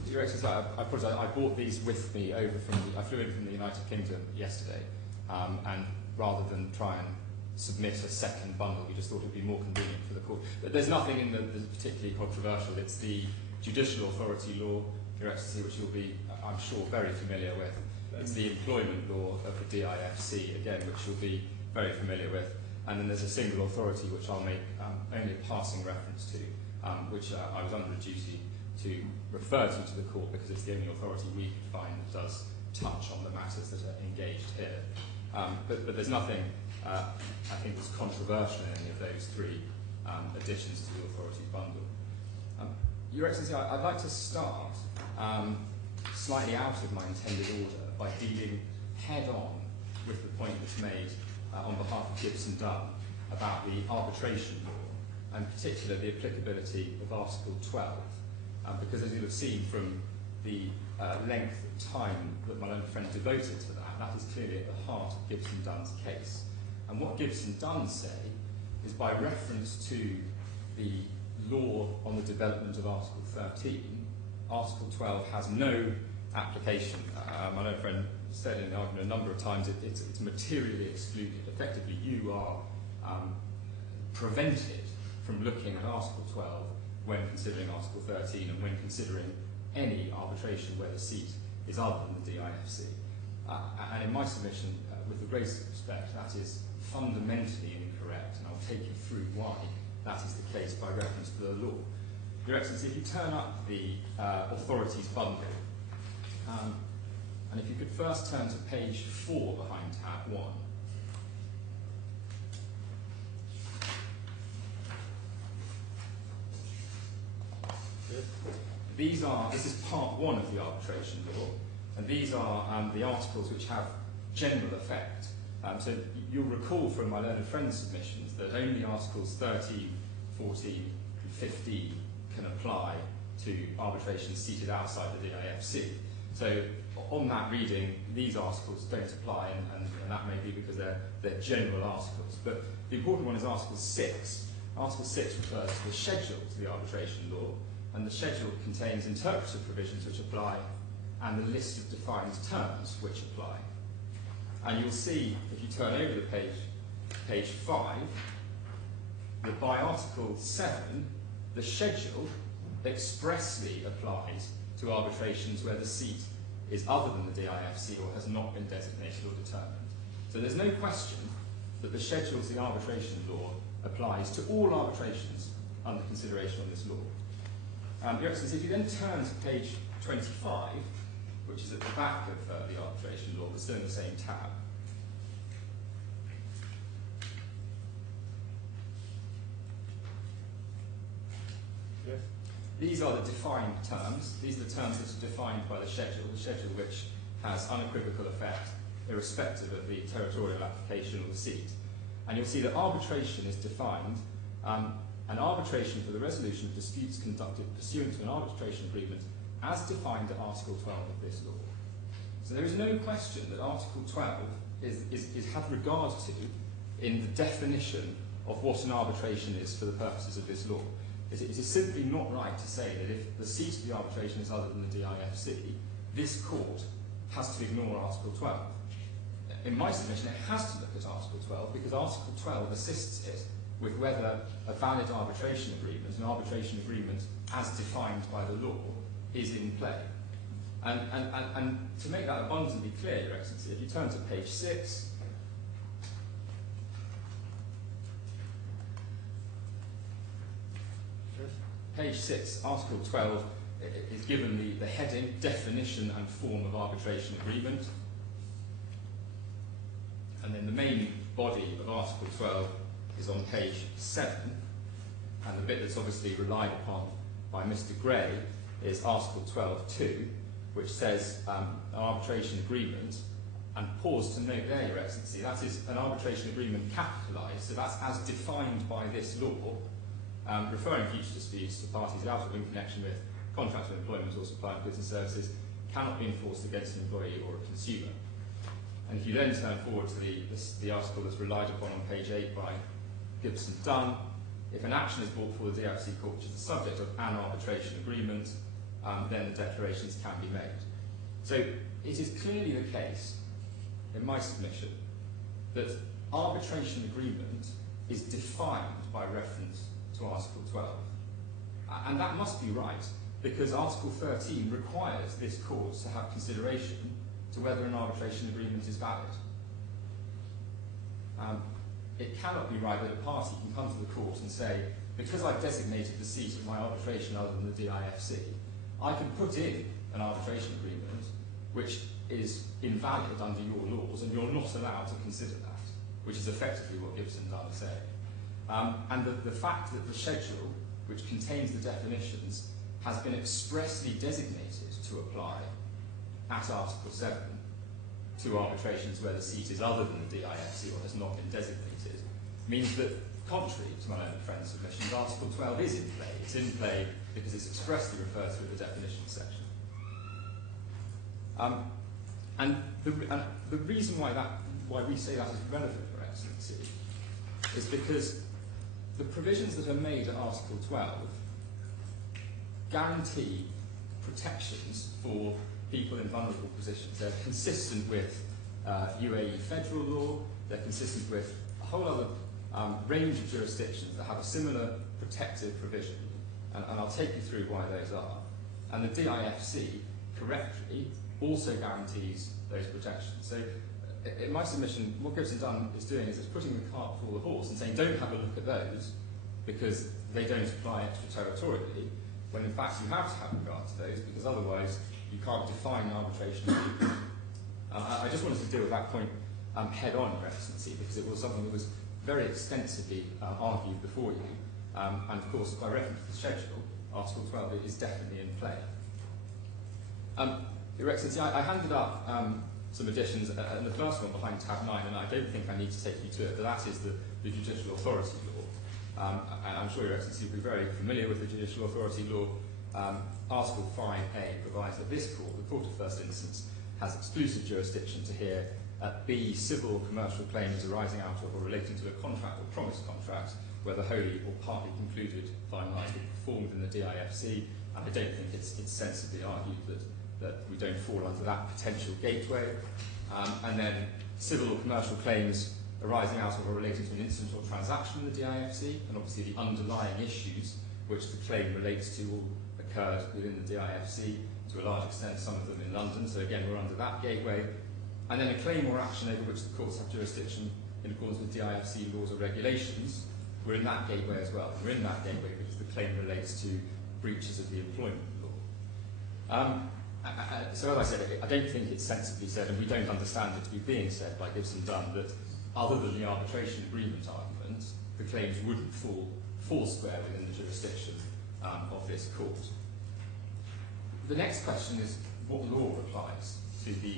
Your Excellency, I apologise. I brought these with me over I flew in from the United Kingdom yesterday, and rather than try and submit a second bundle, we just thought it would be more convenient for the court. But there's nothing in that's particularly controversial. It's the judicial authority law, Your Excellency, which you'll be, I'm sure, very familiar with. It's the employment law of the DIFC, again, which you'll be very familiar with. And then there's a single authority, which I'll make only a passing reference to, which I was under a duty to refer to the court because it's the only authority we can find that does touch on the matters that are engaged here. But there's nothing, I think, that's controversial in any of those three additions to the authorities bundle. Your Excellency, I'd like to start slightly out of my intended order by dealing head-on with the point that's made on behalf of Gibson Dunn about the arbitration law, and particularly the applicability of Article 12, because as you'll have seen from the length of time that my own friend devoted to that, that is clearly at the heart of Gibson Dunn's case. And what Gibson Dunn say is, by reference to the law on the development of Article 13, Article 12 has no application. My own friend said in the argument a number of times it's materially excluded. Effectively, you are prevented from looking at Article 12 when considering Article 13 and when considering any arbitration where the seat is other than the DIFC. And in my submission, with the greatest respect, that is fundamentally incorrect, and I'll take you through why that is the case by reference to the law. Your Excellency, if you turn up the authorities bundle, and if you could first turn to page 4 behind tab 1. This is part 1 of the arbitration law, and these are the articles which have general effect. So you'll recall from my learned friend's submissions that only Articles 13, 14, and 15 can apply to arbitration seated outside the DIFC. So on that reading, these articles don't apply, and that may be because they're general articles. But the important one is Article 6. Article 6 refers to the schedule to the arbitration law, and the schedule contains interpretive provisions which apply and the list of defined terms which apply. And you'll see, if you turn over the page 5, that by Article 7, the schedule expressly applies to arbitrations where the seat is other than the DIFC or has not been designated or determined. So there's no question that the schedule to the arbitration law applies to all arbitrations under consideration on this law. Your Excellency, if you then turn to page 25, which is at the back of the arbitration law, but still in the same tab, Yes. These are the defined terms. These are the terms that are defined by the schedule which has unequivocal effect, irrespective of the territorial application or the seat. And you'll see that arbitration is defined, an arbitration for the resolution of disputes conducted pursuant to an arbitration agreement as defined at Article 12 of this law. So there is no question that Article 12 is had regard to in the definition of what an arbitration is for the purposes of this law. It is simply not right to say that if the seat of the arbitration is other than the DIFC, this court has to ignore Article 12. In my submission, it has to look at Article 12 because Article 12 assists it with whether a valid arbitration agreement, an arbitration agreement as defined by the law, is in play. And to make that abundantly clear, Your Excellency, if you turn to page 6, page 6, Article 12 is given the heading, definition and form of arbitration agreement. And then the main body of Article 12 is on page 7. And the bit that's obviously relied upon by Mr. Gray is Article 12.2, which says an arbitration agreement, and pause to note there, Your Excellency, that is an arbitration agreement capitalised, so that's as defined by this law, referring future disputes to parties out of in connection with contract of employment or supply of goods and services cannot be enforced against an employee or a consumer. And if you then turn forward to the article that's relied upon on page 8 by Gibson Dunn, if an action is brought before the DIFC court which is the subject of an arbitration agreement, then the declarations can be made. So it is clearly the case, in my submission, that arbitration agreement is defined by reference to Article 12. And that must be right, because Article 13 requires this court to have consideration to whether an arbitration agreement is valid. It cannot be right that a party can come to the court and say, because I've designated the seat of my arbitration other than the DIFC, I can put in an arbitration agreement which is invalid under your laws, and you're not allowed to consider that, which is effectively what Gibson Dunn is saying. And the fact that the schedule, which contains the definitions, has been expressly designated to apply at Article 7 to arbitrations where the seat is other than the DIFC or has not been designated, means that, contrary to my learned friend's submissions, Article 12 is in play. It's in play because it's expressly referred to in the definition section. And the reason why we say that is relevant, Your Excellency, is because the provisions that are made at Article 12 guarantee protections for people in vulnerable positions. They're consistent with UAE federal law, they're consistent with a whole other range of jurisdictions that have a similar protective provision, and I'll take you through why those are. And the DIFC, correctly, also guarantees those protections. So in my submission, what Gibson Dunn is doing is it's putting the cart before the horse and saying don't have a look at those because they don't apply extraterritorially, when in fact you have to have regard to those because otherwise you can't define arbitration. I just wanted to deal with that point head on, Your Excellency, because it was something that was very extensively argued before you, and of course by reference to the schedule, Article 12 is definitely in play. Your Excellency, I handed up some additions, and the first one behind tab 9, and I don't think I need to take you to it, but that is the judicial authority law. And I'm sure Your Excellency will be very familiar with the judicial authority law. Article 5A provides that this court, the Court of First Instance, has exclusive jurisdiction to hear B, civil or commercial claims arising out of or relating to a contract or promised contract, whether wholly or partly concluded, finalised or performed in the DIFC, and I don't think it's sensibly argued that we don't fall under that potential gateway. And then civil or commercial claims arising out of or relating to an incident or transaction in the DIFC, and obviously the underlying issues which the claim relates to all occurred within the DIFC, to a large extent some of them in London, so again we're under that gateway. And then a claim or action over which the courts have jurisdiction in accordance with DIFC laws or regulations, we're in that gateway as well. We're in that gateway because the claim relates to breaches of the employment law. So as I said, I don't think it's sensibly said, and we don't understand it to be being said by Gibson Dunn, that other than the arbitration agreement argument, the claims wouldn't fall square within the jurisdiction of this court. The next question is what law applies to the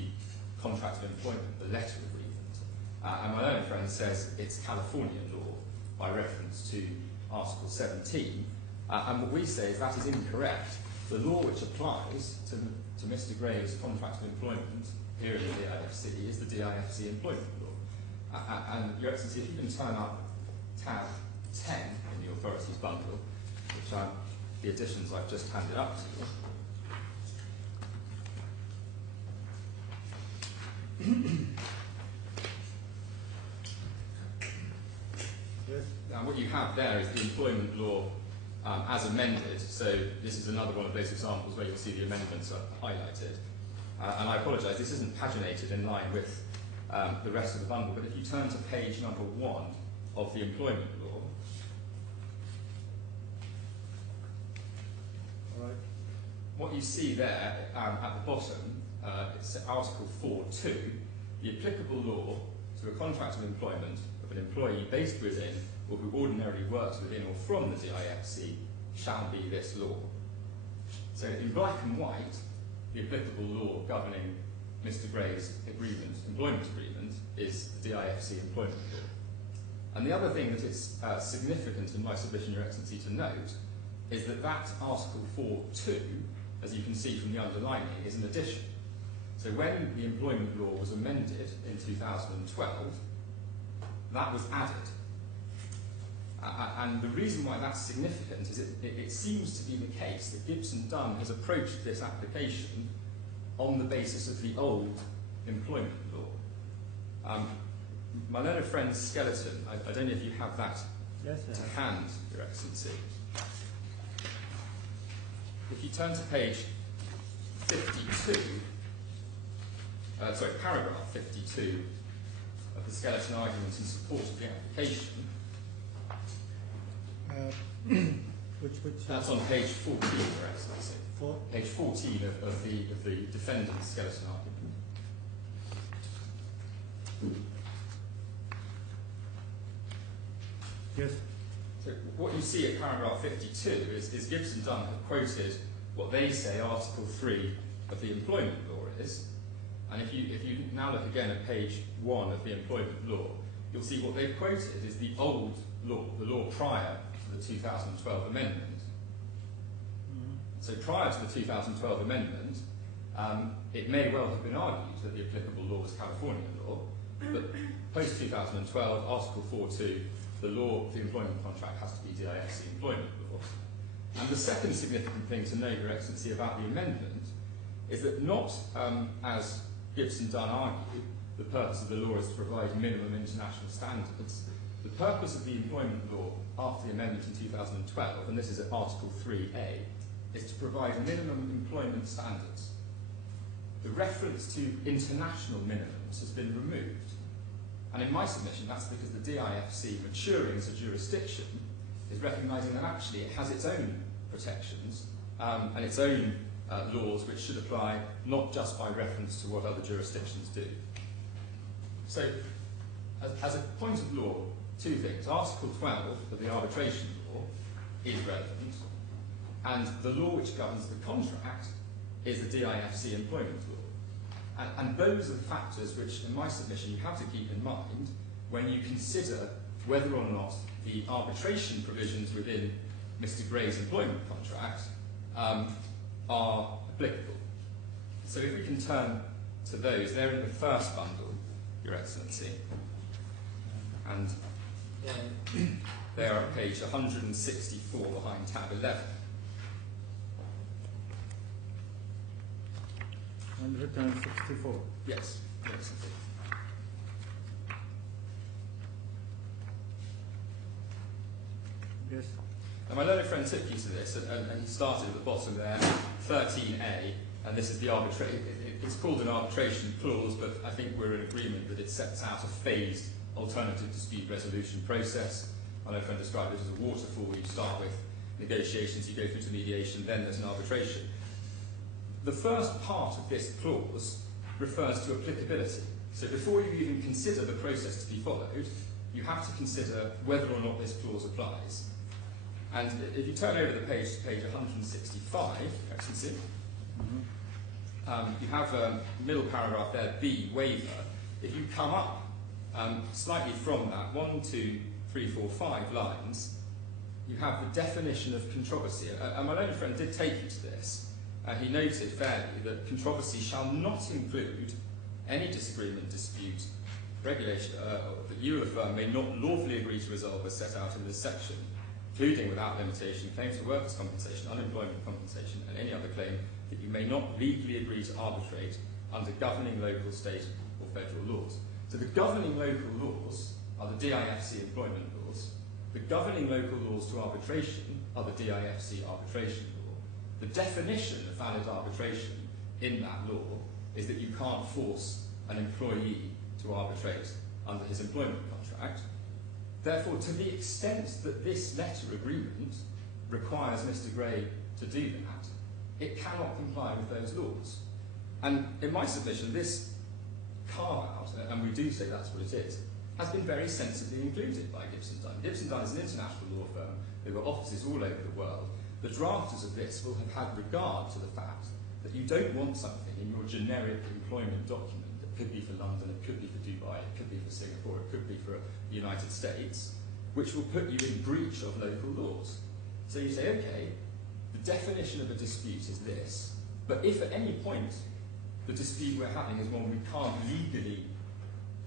contract of employment, the letter agreement. And my learned friend says it's Californian law by reference to Article 17. And what we say is that is incorrect. The law which applies to Mr. Gray's contract of employment here in the DIFC is the DIFC employment law. And Your Excellency, if you can turn up tab 10 in the authorities bundle, which are the additions I've just handed up to you. Yes. Now, what you have there is the employment law as amended. So this is another one of those examples where you'll see the amendments are highlighted. And I apologise, this isn't paginated in line with the rest of the bundle, but if you turn to page number 1 of the employment law, All right. what you see there at the bottom, it's Article 4.2, the applicable law to a contract of employment of an employee based within or who ordinarily works within or from the DIFC shall be this law. So in black and white, the applicable law governing Mr. Gray's employment agreement, is the DIFC employment law. And the other thing that is significant in my submission, Your Excellency, to note is that Article 4.2, as you can see from the underlining, is an addition. So when the employment law was amended in 2012, that was added. And the reason why that's significant is it seems to be the case that Gibson Dunn has approached this application on the basis of the old employment law. My learned friend's skeleton, I don't know if you have that Yes, to hand, Your Excellency. If you turn to page 52, paragraph 52 of the skeleton argument in support of the application, which that's on page 14, Your Excellency. Page 14 of the defendant's skeleton argument. Yes. So what you see at paragraph 52 is Gibson Dunn have quoted what they say Article 3 of the employment law is. And if you now look again at page 1 of the employment law, you'll see what they've quoted is the old law, the law prior to the 2012 amendment. So prior to the 2012 amendment, it may well have been argued that the applicable law was California law, but post-2012, Article 4.2, the law of the employment contract has to be DIFC employment law. And the second significant thing to note, Your Excellency, about the amendment is that not, as Gibson Dunn argued, the purpose of the law is to provide minimum international standards. The purpose of the employment law after the amendment in 2012, and this is at Article 3A, is to provide minimum employment standards. The reference to international minimums has been removed. And in my submission, that's because the DIFC, maturing as a jurisdiction, is recognising that actually it has its own protections and its own laws which should apply not just by reference to what other jurisdictions do. So, as a point of law, two things. Article 12 of the arbitration law is relevant, and the law which governs the contract is the DIFC employment law. And those are the factors which, in my submission, you have to keep in mind when you consider whether or not the arbitration provisions within Mr. Gray's employment contract are applicable. So if we can turn to those, they're in the first bundle, Your Excellency, and they are at page 164 behind tab 11. 164. Yes, yes. Yes. Now my learned friend took you to this, and he started at the bottom there, 13A, and this is the arbitration. It's called an arbitration clause, but I think we're in agreement that it sets out a phased alternative dispute resolution process. My learned friend described it as a waterfall. You start with negotiations, you go through to mediation, then there's an arbitration. The first part of this clause refers to applicability. So before you even consider the process to be followed, you have to consider whether or not this clause applies. And if you turn over the page to page 165, Excellency, you have a middle paragraph there, B, waiver. If you come up slightly from that, 1, 2, 3, 4, 5 lines, you have the definition of controversy. And my learned friend did take you to this. He noted fairly that controversy shall not include any disagreement, dispute, regulation that you or the firm may not lawfully agree to resolve as set out in this section, including without limitation claims for workers' compensation, unemployment compensation, and any other claim that you may not legally agree to arbitrate under governing local, state or federal laws. So the governing local laws are the DIFC employment laws. The governing local laws to arbitration are the DIFC arbitration law. The definition of valid arbitration in that law is that you can't force an employee to arbitrate under his employment contract. Therefore, to the extent that this letter agreement requires Mr. Gray to do that, it cannot comply with those laws. And in my submission, this carve-out, and we do say that's what it is, has been very sensibly included by Gibson Dunn. Gibson Dunn is an international law firm. They've got offices all over the world. The drafters of this will have had regard to the fact that you don't want something in your generic employment document that could be for London, it could be for Dubai, it could be for Singapore, it could be for the United States, which will put you in breach of local laws. So you say, okay, the definition of a dispute is this, but if at any point the dispute we're having is one we can't legally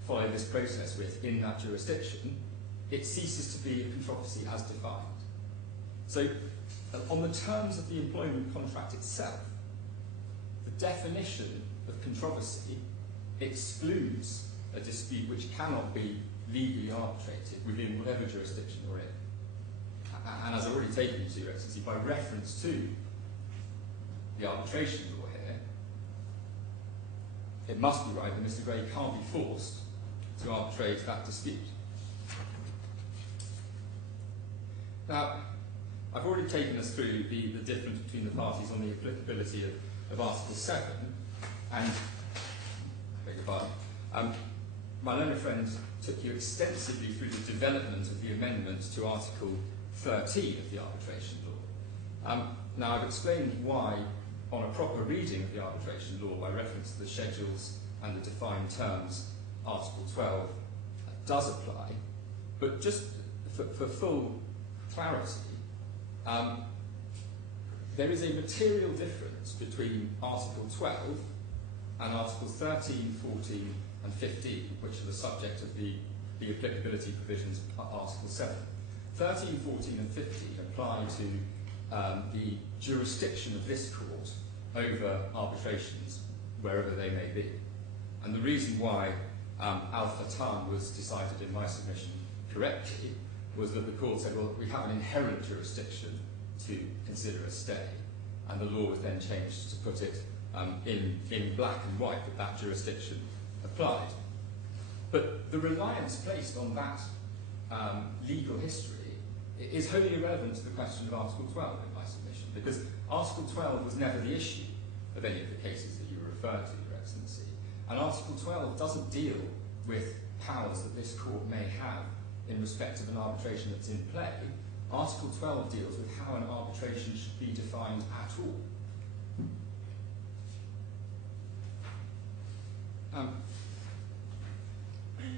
follow this process with in that jurisdiction, it ceases to be a controversy as defined. So on the terms of the employment contract itself, the definition of controversy excludes a dispute which cannot be legally arbitrated within whatever jurisdiction you're in. And as I've already taken you to, Your Excellency, by reference to the arbitration law here, it must be right that Mr. Gray can't be forced to arbitrate that dispute. Now, I've already taken us through the difference between the parties on the applicability of Article 7, and, beg your pardon, my learned friend took you extensively through the development of the amendments to Article 13 of the arbitration law. Now, I've explained why, on a proper reading of the arbitration law by reference to the schedules and the defined terms, Article 12 does apply, but just for full clarity, there is a material difference between Article 12 and Articles 13, 14 and 15, which are the subject of the applicability provisions of Article 7. 13, 14 and 15 apply to the jurisdiction of this court over arbitrations, wherever they may be. And the reason why Al-Fatan was decided in my submission correctly was that the court said, well, we have an inherent jurisdiction to consider a stay, and the law was then changed to put it in black and white that jurisdiction applied. But the reliance placed on that legal history is wholly irrelevant to the question of Article 12 in my submission, because Article 12 was never the issue of any of the cases that you referred to, Your Excellency. And Article 12 doesn't deal with powers that this court may have in respect of an arbitration that's in play. Article 12 deals with how an arbitration should be defined at all.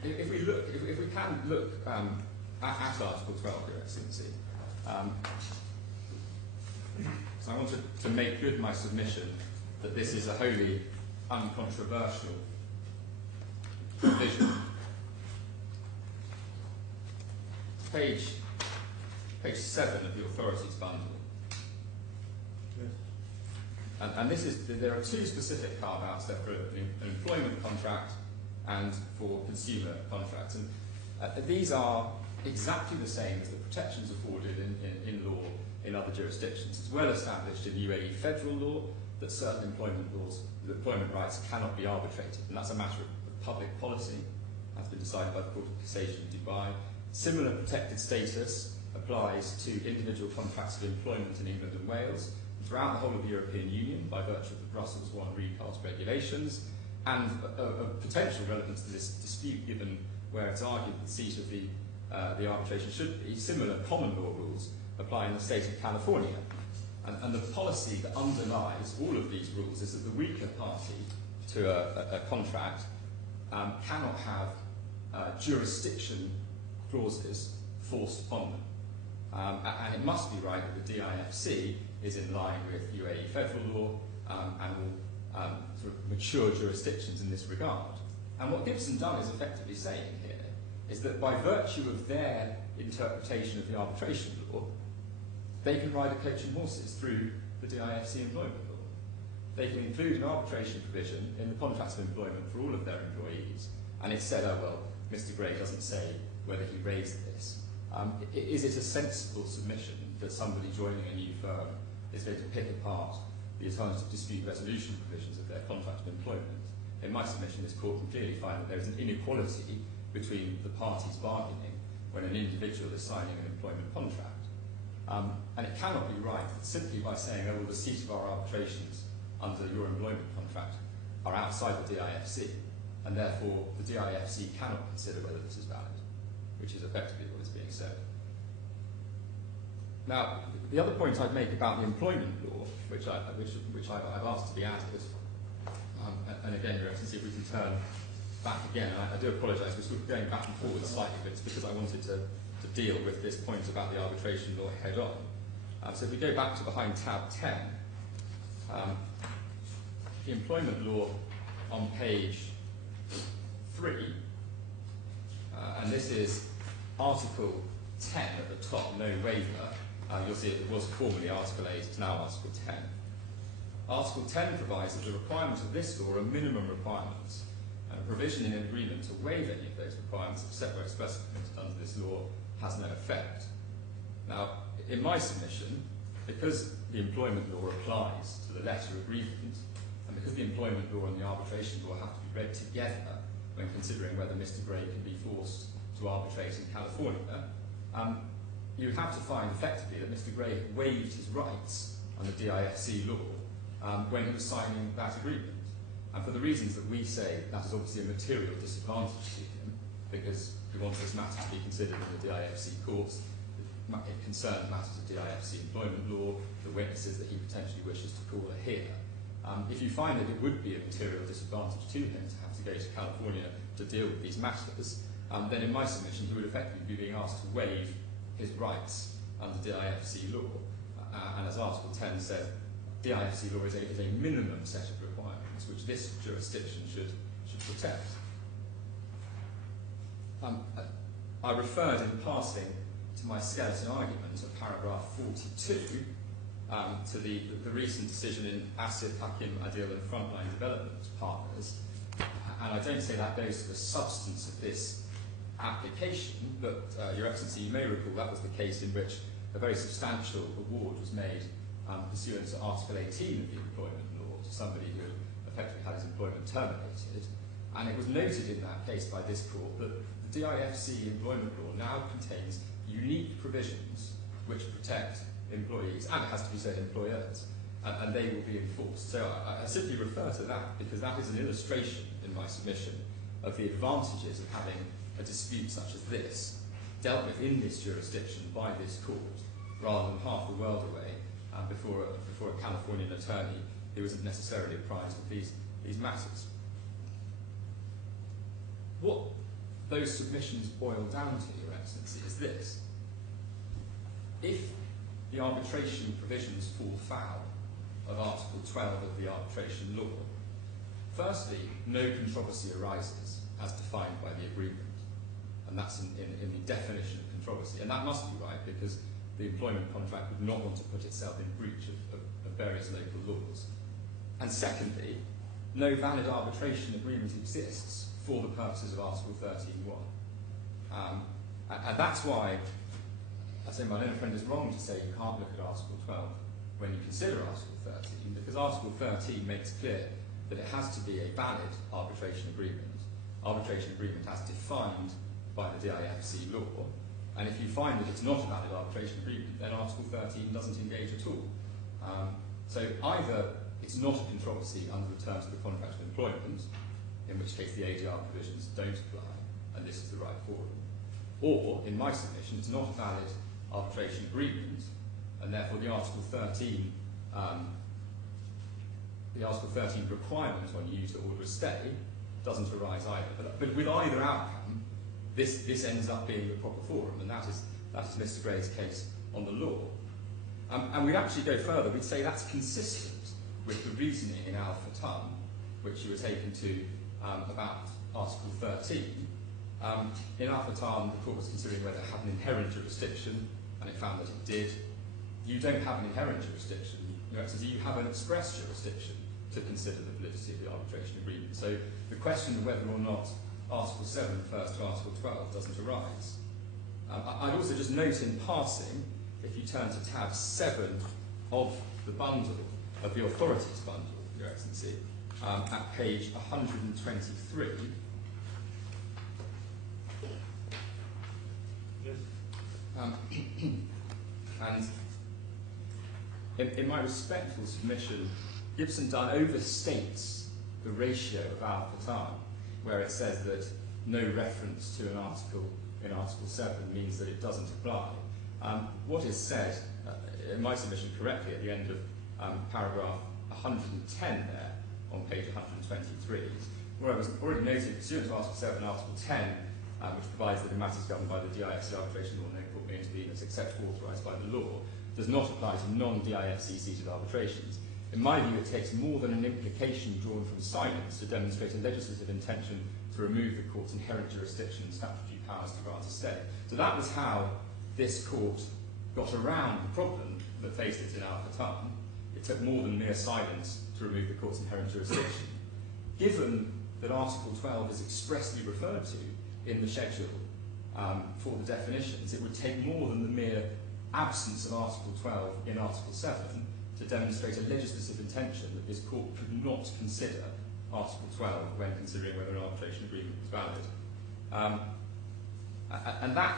If we can look at Article 12, Your Excellency, so I want to make good my submission that this is a wholly uncontroversial provision. Page 7 of the authorities bundle. Yes. And this is, there are two specific carve-outs there for an employment contract and for consumer contracts. And these are exactly the same as the protections afforded in law in other jurisdictions. It's well established in UAE federal law that certain employment rights cannot be arbitrated, and that's a matter of public policy. That's been decided by the Court of Cassation in Dubai. Similar protected status applies to individual contracts of employment in England and Wales, throughout the whole of the European Union by virtue of the Brussels I recast regulations, and of potential relevance to this dispute given where it's argued the seat of the arbitration should be. Similar common law rules apply in the state of California. And the policy that underlies all of these rules is that the weaker party to a contract cannot have jurisdiction clauses forced upon them. And it must be right that the DIFC is in line with UAE federal law and all sort of mature jurisdictions in this regard. And what Gibson Dunn is effectively saying here is that by virtue of their interpretation of the arbitration law, they can ride a coach and horses through the DIFC employment law. they can include an arbitration provision in the contracts of employment for all of their employees, and it said, oh well, Mr. Gray doesn't say whether he raised this. Is it a sensible submission that somebody joining a new firm is going to pick apart the alternative dispute resolution provisions of their contract of employment? In my submission, this court can clearly find that there is an inequality between the parties bargaining when an individual is signing an employment contract. And it cannot be right that simply by saying, oh, well, the seat of our arbitrations under your employment contract are outside the DIFC, and therefore the DIFC cannot consider whether this is valid, which is effectively what is being said. Now, the other point I'd make about the employment law, which I've asked to be added, and again, Your Excellency, if we can turn back again, and I do apologise, we're sort of going back and forward slightly, but it's because I wanted to deal with this point about the arbitration law head on. So if we go back to behind tab 10, the employment law on page 3, and this is Article 10 at the top, no waiver. You'll see it was formerly Article 8, it's now Article 10. Article 10 provides that the requirements of this law are minimum requirements, and a provision in an agreement to waive any of those requirements, except where expressly permitted under this law, has no effect. Now, in my submission, because the employment law applies to the letter agreement, and because the employment law and the arbitration law have to be read together when considering whether Mr. Gray can be forced to arbitrate in California, you have to find effectively that Mr. Gray waived his rights under DIFC law when he was signing that agreement. And for the reasons that we say, that is obviously a material disadvantage to him, because we want this matter to be considered in the DIFC courts. It concerns matters of DIFC employment law, the witnesses that he potentially wishes to call are here. If you find that it would be a material disadvantage to him to have to go to California to deal with these matters, then in my submission he would effectively be being asked to waive his rights under DIFC law. And as Article 10 said, DIFC law is a minimum set of requirements which this jurisdiction should protect. I referred in passing to my skeleton argument of paragraph 42 to the recent decision in Asif, Hakim, Adil and Frontline Development Partners, and I don't say that goes to the substance of this application, but Your Excellency, you may recall that was the case in which a very substantial award was made pursuant to Article 18 of the employment law to somebody who had effectively had his employment terminated, and it was noted in that case by this court that the DIFC employment law now contains unique provisions which protect employees, and it has to be said employers, and they will be enforced. So I simply refer to that because that is an illustration in my submission of the advantages of having a dispute such as this dealt with in this jurisdiction by this court, rather than half the world away before a Californian attorney who isn't necessarily apprised of these matters. What those submissions boil down to, Your Excellency, is this. If the arbitration provisions fall foul of Article 12 of the arbitration law, firstly, no controversy arises as defined by the agreement. And that's in the definition of controversy. And that must be right because the employment contract would not want to put itself in breach of various local laws. And secondly, no valid arbitration agreement exists for the purposes of Article 13.1. And that's why I say my learned friend is wrong to say you can't look at Article 12 when you consider Article 13, because Article 13 makes clear that it has to be a valid arbitration agreement. Arbitration agreement as defined by the DIFC law, and if you find that it's not a valid arbitration agreement, then Article 13 doesn't engage at all. So either it's not a controversy under the terms of the contract of employment, in which case the ADR provisions don't apply, and this is the right forum, or, in my submission, it's not a valid arbitration agreement, and therefore the Article 13 requirement on you to order a stay doesn't arise either. But with either outcome, this ends up being the proper forum, and that is Mr. Gray's case on the law. And we'd actually go further. We'd say that's consistent with the reasoning in Alpha Tum, which you were taken to about Article 13. In Alpha Tum, the court was considering whether it had an inherent jurisdiction, and it found that it did. You don't have an inherent jurisdiction. You have an express jurisdiction to to consider the validity of the arbitration agreement. So the question of whether or not Article 7 refers to Article 12 doesn't arise. I'd also just note in passing, if you turn to tab 7 of the bundle, of the authorities bundle, Your Excellency, at page 123, and in my respectful submission, Gibson Dunn overstates the ratio of al-Qatan, where it says that no reference to an article in Article 7 means that it doesn't apply. What is said, in my submission correctly, at the end of paragraph 110 there, on page 123, where I was already noted, pursuant to Article 7 and Article 10, which provides that in matters governed by the DIFC arbitration law, no court may intervene except authorised by the law, does not apply to non-DIFC seated arbitrations. In my view, it takes more than an implication drawn from silence to demonstrate a legislative intention to remove the court's inherent jurisdiction and statutory powers to grant a stay. So that was how this court got around the problem that faced it in al-Qatan. It took more than mere silence to remove the court's inherent jurisdiction. Given that Article 12 is expressly referred to in the schedule for the definitions, it would take more than the mere absence of Article 12 in Article 7 to demonstrate a legislative intention that this court could not consider Article 12 when considering whether an arbitration agreement was valid. And that,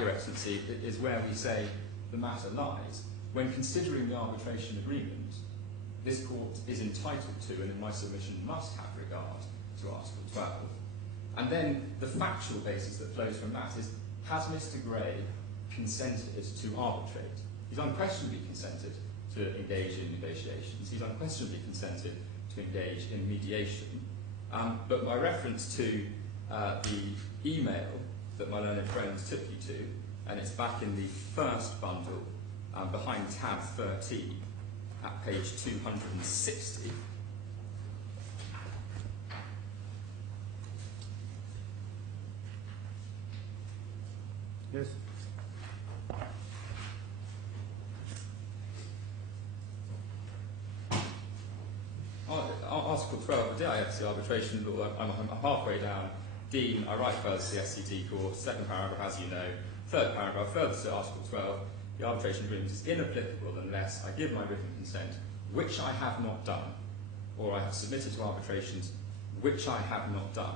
Your Excellency, is where we say the matter lies. When considering the arbitration agreement, this court is entitled to, and in my submission must have regard to Article 12. And then the factual basis that flows from that is, has Mr. Gray consented to arbitrate? He's unquestionably consented to engage in negotiations. He's unquestionably consented to engage in mediation. But my reference to the email that my learned friends took you to, and it's back in the first bundle behind tab 13 at page 260. Yes. Article 12 of the DIFC arbitration law, I'm halfway down. Dean, I write further to the SCT court, second paragraph, as you know. Third paragraph, further to Article 12, the arbitration agreement is inapplicable unless I give my written consent, which I have not done, or I have submitted to arbitrations, which I have not done.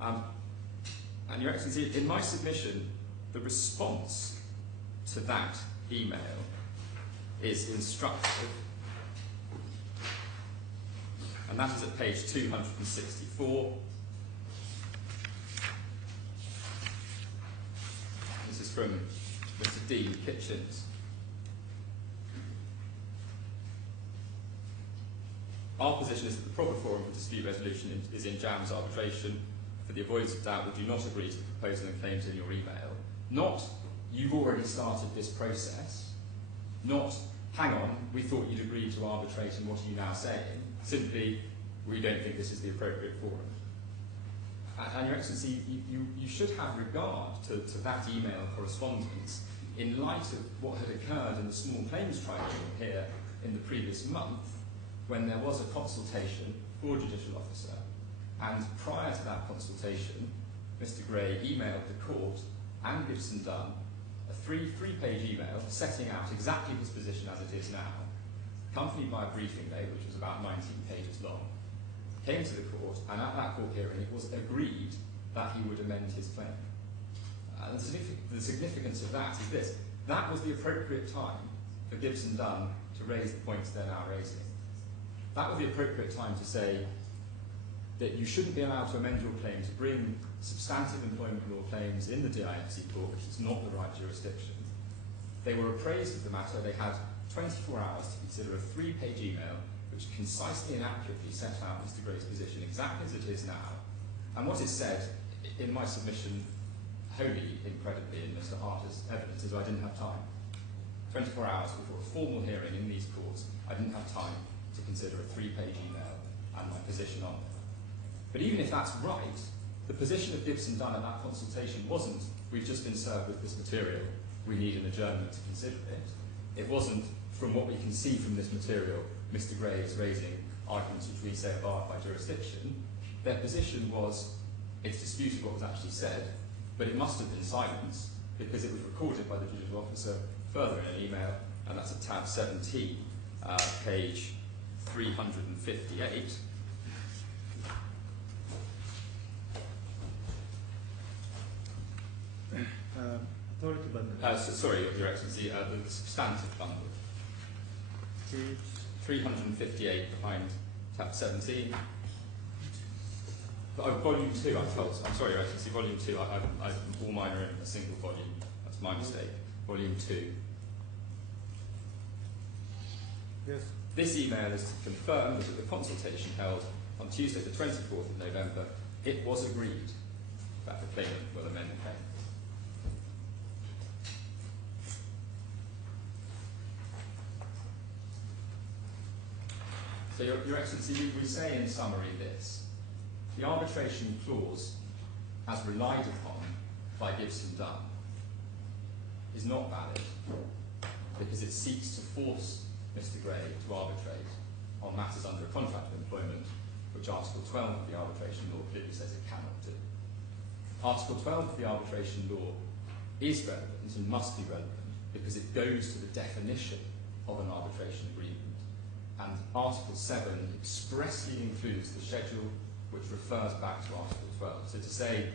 And Your Excellency, in my submission, the response to that email is instructive. And that is at page 264. This is from Mr. Dean Kitchens. Our position is that the proper forum for dispute resolution is in JAM's arbitration. For the avoidance of doubt, would you not agree to the proposal and claims in your email? Not, you've already started this process. Not, hang on, we thought you'd agreed to arbitrate and what are you now saying? Simply, we don't think this is the appropriate forum. And Your Excellency, you should have regard to that email correspondence in light of what had occurred in the small claims tribunal here in the previous month, when there was a consultation for a judicial officer, and prior to that consultation, Mr. Gray emailed the court and Gibson Dunn a three-page email setting out exactly his position as it is now, accompanied by a briefing note, which was about 19 pages long, came to the court, and at that court hearing it was agreed that he would amend his claim. And the significance of that is this: that was the appropriate time for Gibson Dunn to raise the points they're now raising. That was the appropriate time to say that you shouldn't be allowed to amend your claim to bring substantive employment law claims in the DIFC court, which is not the right jurisdiction. They were appraised of the matter. They had 24 hours to consider a 3-page email which concisely and accurately set out Mr. Gray's position exactly as it is now. And what is said in my submission, wholly incredibly in Mr. Harter's evidence, is I didn't have time. 24 hours before a formal hearing in these courts, I didn't have time to consider a 3-page email and my position on it. But even if that's right, the position of Gibson Dunn at that consultation wasn't, we've just been served with this material, we need an adjournment to consider it. It wasn't, from what we can see from this material, Mr. Gray is raising arguments which we say are barred by jurisdiction, their position was it's disputed what was actually said, but it must have been silence because it was recorded by the judicial officer further in an email, and that's at tab 17, page 358. Authority bundle. Sorry, Your Excellency, the substantive bundle. Page 358 behind tab 17. Volume 2, I'm sorry, Your Excellency, volume 2, all mine are in a single volume. That's my mistake. Volume 2. Yes. This email is to confirm that at the consultation held on Tuesday the 24th of November, it was agreed that the claimant will amend the claim. So, Your Excellency, we say in summary this. The arbitration clause, as relied upon by Gibson Dunn, is not valid because it seeks to force Mr. Gray to arbitrate on matters under a contract of employment, which Article 12 of the arbitration law clearly says it cannot do. Article 12 of the arbitration law is relevant and must be relevant because it goes to the definition of an arbitration agreement. And Article 7 expressly includes the schedule which refers back to Article 12. So to say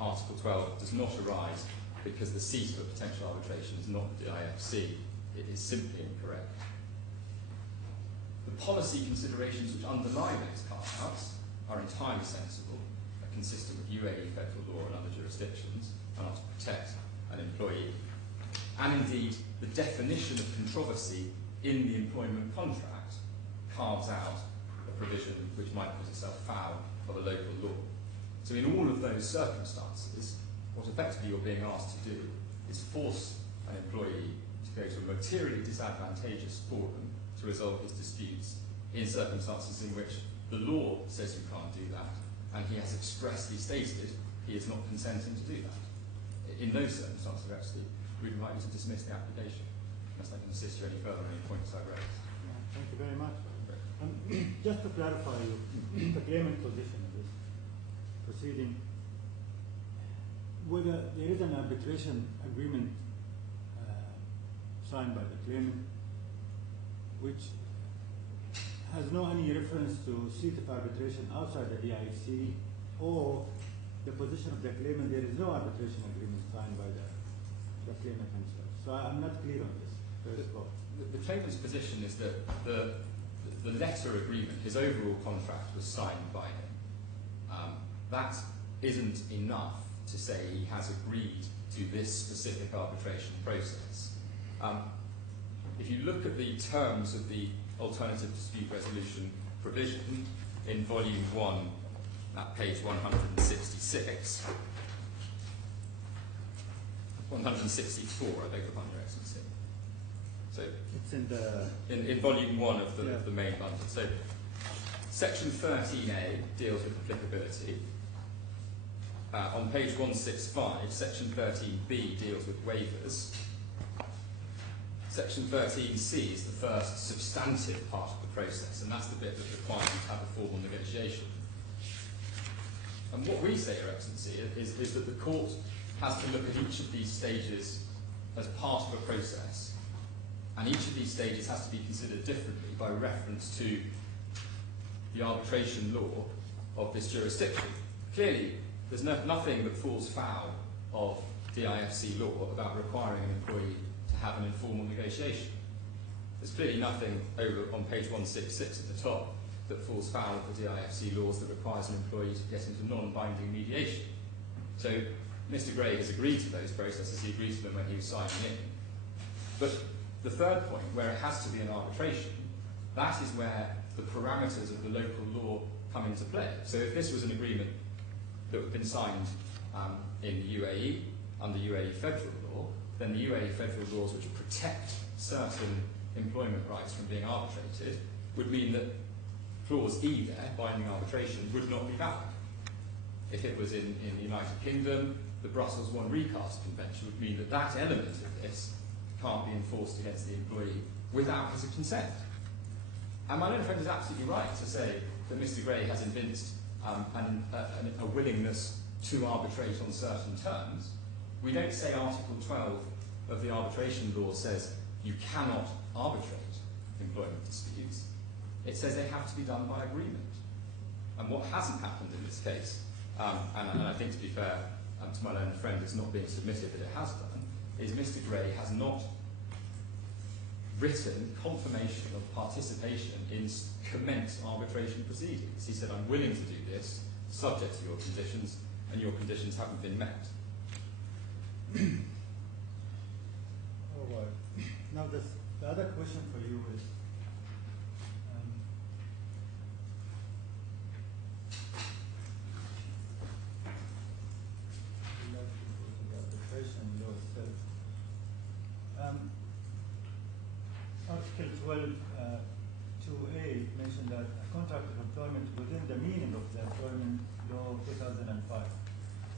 Article 12 does not arise because the seat of a potential arbitration is not the DIFC, it is simply incorrect. The policy considerations which underlie those carve-outs are entirely sensible, are consistent with UAE federal law and other jurisdictions, and are to protect an employee. And indeed, the definition of controversy in the employment contract carves out a provision which might put itself foul of a local law. So in all of those circumstances, what effectively you're being asked to do is force an employee to go to a materially disadvantageous forum to resolve his disputes in circumstances in which the law says you can't do that, and he has expressly stated he is not consenting to do that. In those circumstances, actually, we'd invite you to dismiss the application, unless I can assist you any further on any points I've raised. Thank you very much. Just to clarify the claimant position in this proceeding, whether there is an arbitration agreement signed by the claimant which has no any reference to seat of arbitration outside the DIC, or the position of the claimant, there is no arbitration agreement signed by the claimant himself. So I'm not clear on this. The claimant's position is that the letter agreement, his overall contract, was signed by him. That isn't enough to say he has agreed to this specific arbitration process. If you look at the terms of the alternative dispute resolution provision in volume 1 at page 166, 164, I beg your pardon, Your Excellency. So it's in the in volume 1 of the main bundle. So section 13A deals with applicability. On page 165, section 13B deals with waivers. Section 13C is the first substantive part of the process, and that's the bit that requires you to have a formal negotiation. And what we say, Your Excellency, is that the court has to look at each of these stages as part of a process, and each of these stages has to be considered differently by reference to the arbitration law of this jurisdiction. Clearly, there's nothing that falls foul of DIFC law about requiring an employee to have an informal negotiation. There's clearly nothing over on page 166 at the top that falls foul of the DIFC laws that requires an employee to get into non-binding mediation. So Mr. Gray has agreed to those processes, he agreed to them when he was signing in. But the third point, where it has to be an arbitration, that is where the parameters of the local law come into play. So if this was an agreement that had been signed in the UAE, under UAE federal law, then the UAE federal laws which protect certain employment rights from being arbitrated would mean that clause E there, binding arbitration, would not be valid. If it was in the United Kingdom, the Brussels I recast convention would mean that that element of this can't be enforced against the employee without his consent. And my learned friend is absolutely right to say that Mr. Gray has evinced a willingness to arbitrate on certain terms. We don't say Article 12 of the arbitration law says you cannot arbitrate employment disputes. It says they have to be done by agreement. And what hasn't happened in this case, and I think to be fair to my learned friend, it's not being submitted that it has done, is Mr. Gray has not written confirmation of participation in commenced arbitration proceedings. He said, I'm willing to do this, subject to your conditions, and your conditions haven't been met. All right. Now the other question for you is, Article 12 2A mentioned that a contract of employment within the meaning of the Employment Law 2005.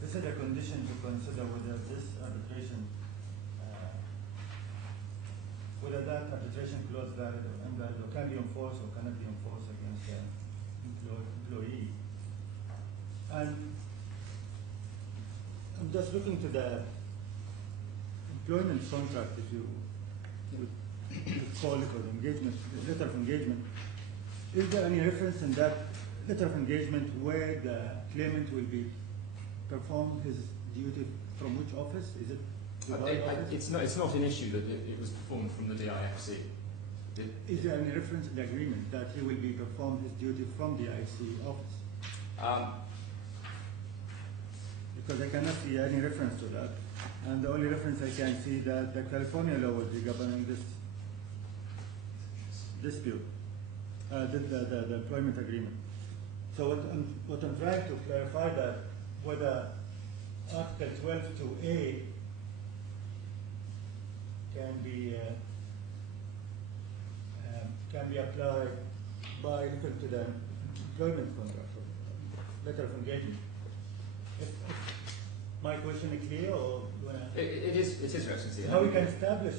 This is a condition to consider whether this arbitration, whether that arbitration clause valid or invalid or can be enforced or cannot be enforced against the employee. And I'm just looking to the employment contract, if you would call it, or engagement, letter of engagement. Is there any reference in that letter of engagement where the claimant will be perform his duty from which office? Is it Dubai office? It's not an issue that it was performed from the DIFC. Is there any reference in the agreement that he will be perform his duty from the DIFC office? Because I cannot see any reference to that. And the only reference I can see that the California law will be governing this dispute, the employment agreement. So what I'm trying to clarify that whether Article 12 2A can be applied by looking to the employment contract, or letter of engagement. If my question is clear, or you wanna? It is, Your Excellency. How we can establish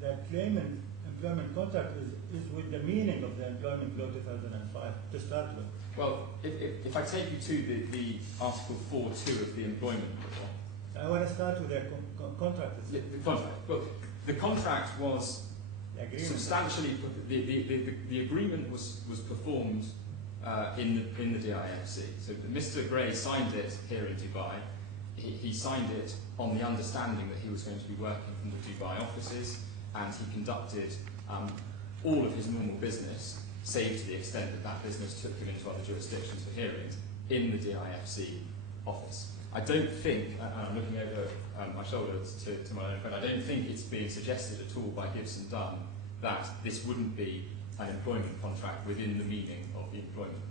that claimant employment contract is with the meaning of the Employment Law 2005 to start with? Well, if I take you to the Article 4.2 of the Employment Law. I want to start with the contract. The contract. Well, the contract was substantially, the agreement was performed in the DIFC. So Mr. Gray signed it here in Dubai. He signed it on the understanding that he was going to be working from the Dubai offices, and he conducted all of his normal business, save to the extent that that business took him into other jurisdictions for hearings, in the DIFC office. I don't think, and I'm looking over my shoulder to my own friend, I don't think it's being suggested at all by Gibson Dunn that this wouldn't be an employment contract within the meaning of the employment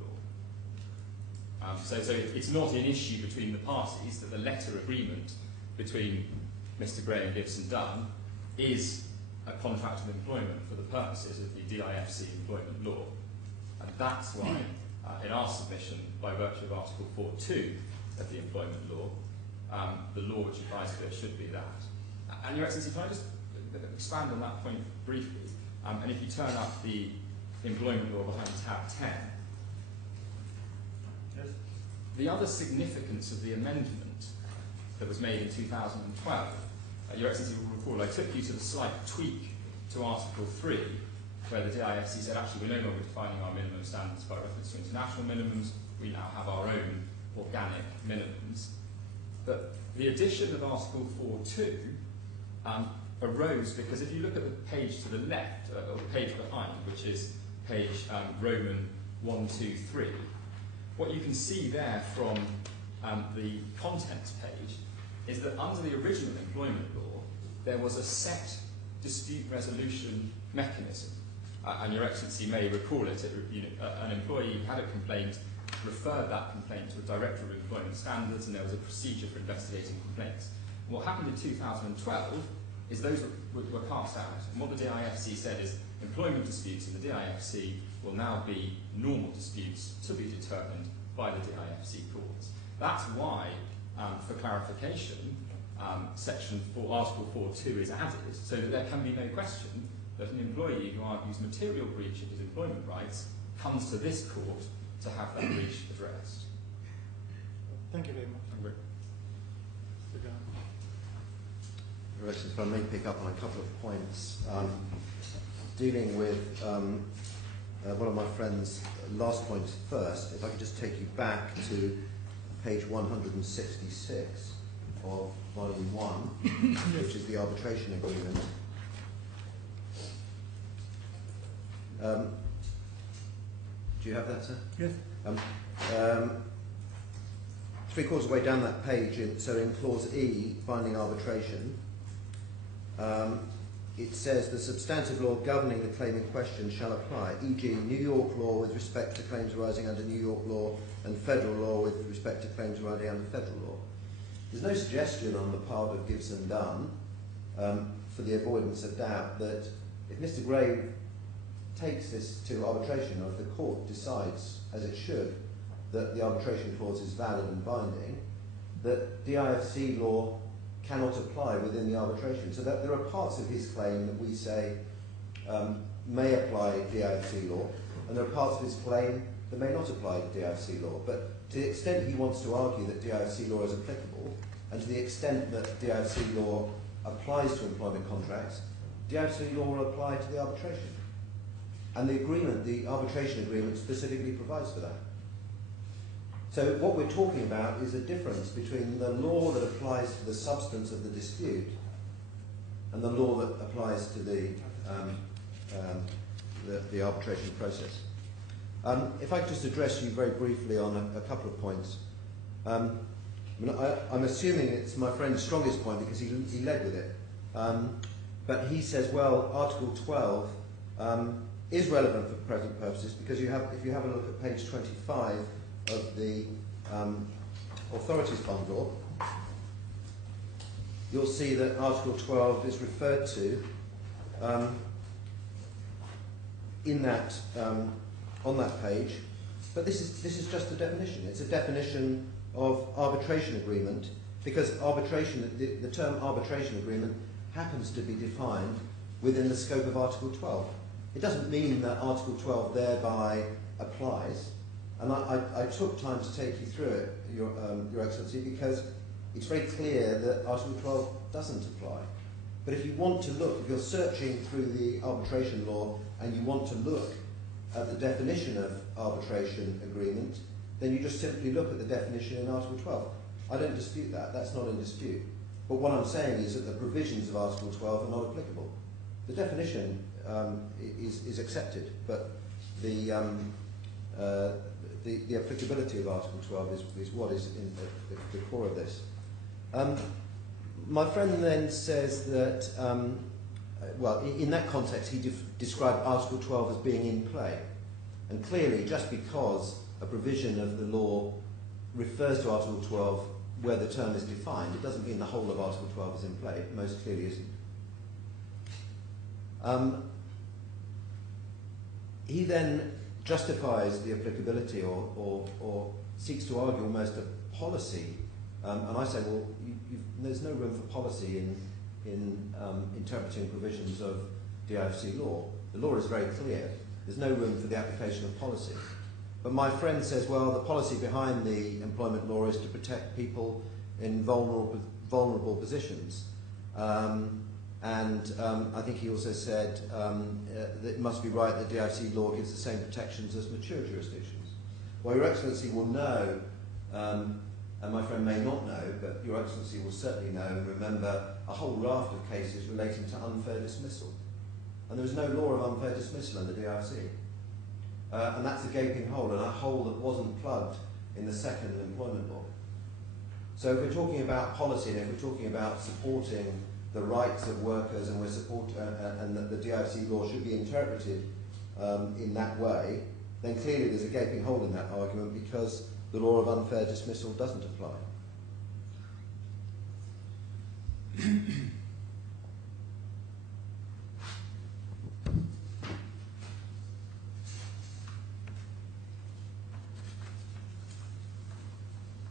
law. So it's not an issue between the parties that the letter agreement between Mr. Gray and Gibson Dunn is a contract of employment for the purposes of the DIFC employment law. And that's why, in our submission, by virtue of Article 4.2 of the employment law, the law which applies to it should be that. And Your Excellency, can I just expand on that point briefly? And if you turn up the employment law behind tab 10, Yes. the other significance of the amendment that was made in 2012, Your Excellency will recall, I took you to the slight tweak to Article 3, where the DIFC said, actually, we're no longer defining our minimum standards by reference to international minimums, we now have our own organic minimums. But the addition of Article 4.2 arose because if you look at the page to the left, or the page behind, which is page Roman 123, what you can see there from the contents page is that under the original employment law, there was a set dispute resolution mechanism. And Your Excellency may recall it, an employee had a complaint, referred that complaint to a Director of Employment Standards, and there was a procedure for investigating complaints. And what happened in 2012 is those were cast out. And what the DIFC said is employment disputes in the DIFC will now be normal disputes to be determined by the DIFC courts. That's why, for clarification, Article 4.2 is added, so that there can be no question that an employee who argues material breach of his employment rights comes to this court to have that breach addressed. Thank you very much. Sit down. Your Excellency, if I may pick up on a couple of points dealing with one of my friend's last points first. If I could just take you back to page 166 of volume 1, which is the arbitration agreement. Do you have that, sir? Yes. 3/4 of the way down that page, so in clause E, binding arbitration, it says the substantive law governing the claim in question shall apply, e.g. New York law with respect to claims arising under New York law and federal law with respect to claims arising under federal law. There's no suggestion on the part of Gibson Dunn, for the avoidance of doubt, that if Mr. Gray takes this to arbitration, or if the court decides, as it should, that the arbitration clause is valid and binding, that DIFC law cannot apply within the arbitration. So that there are parts of his claim that we say may apply DIFC law, and there are parts of his claim that may not apply DIFC law. But to the extent he wants to argue that DIFC law is applicable, and to the extent that DIFC law applies to employment contracts, DIFC law will apply to the arbitration. And the agreement, the arbitration agreement, specifically provides for that. So what we're talking about is a difference between the law that applies to the substance of the dispute and the law that applies to the arbitration process. If I could just address you very briefly on a couple of points. I'm assuming it's my friend's strongest point because he led with it. But he says, well, Article 12 is relevant for present purposes because if you have a look at page 25 of the authorities bundle, you'll see that Article 12 is referred to in that on that page. But this is just a definition. It's a definition of arbitration agreement because arbitration, the term arbitration agreement happens to be defined within the scope of Article 12. It doesn't mean that Article 12 thereby applies. And I took time to take you through it, Your Excellency, because it's very clear that Article 12 doesn't apply. But if you want to look, if you're searching through the arbitration law and you want to look at the definition of arbitration agreement, then you just simply look at the definition in Article 12. I don't dispute that, that's not in dispute. But what I'm saying is that the provisions of Article 12 are not applicable. The definition is accepted, but the applicability of Article 12 is what is in the core of this. My friend then says that, well, in that context, he described Article 12 as being in play. And clearly, just because a provision of the law refers to Article 12 where the term is defined, it doesn't mean the whole of Article 12 is in play. It most clearly isn't. He then justifies the applicability or seeks to argue almost a policy. And I say, well, there's no room for policy in interpreting provisions of DIFC law. The law is very clear. There's no room for the application of policy. But my friend says, well, the policy behind the employment law is to protect people in vulnerable positions. I think he also said that it must be right that DIFC law gives the same protections as mature jurisdictions. Well, Your Excellency will know, and my friend may not know, but Your Excellency will certainly know and remember a whole raft of cases relating to unfair dismissal. And there was no law of unfair dismissal under DIFC. And that's a gaping hole, and a hole that wasn't plugged in the second employment law. So if we're talking about policy, and if we're talking about supporting the rights of workers, and and that the DIFC law should be interpreted in that way, then clearly there's a gaping hole in that argument because the law of unfair dismissal doesn't apply.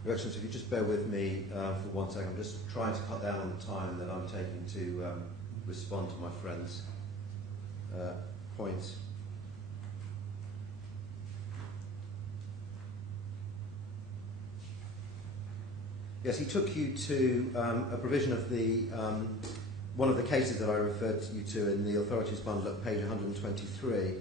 Your Excellency, if you just bear with me for 1 second, I'm just trying to cut down on the time that I'm taking to respond to my friend's points. Yes, he took you to a provision of the one of the cases that I referred you to in the authorities bundle at page 123.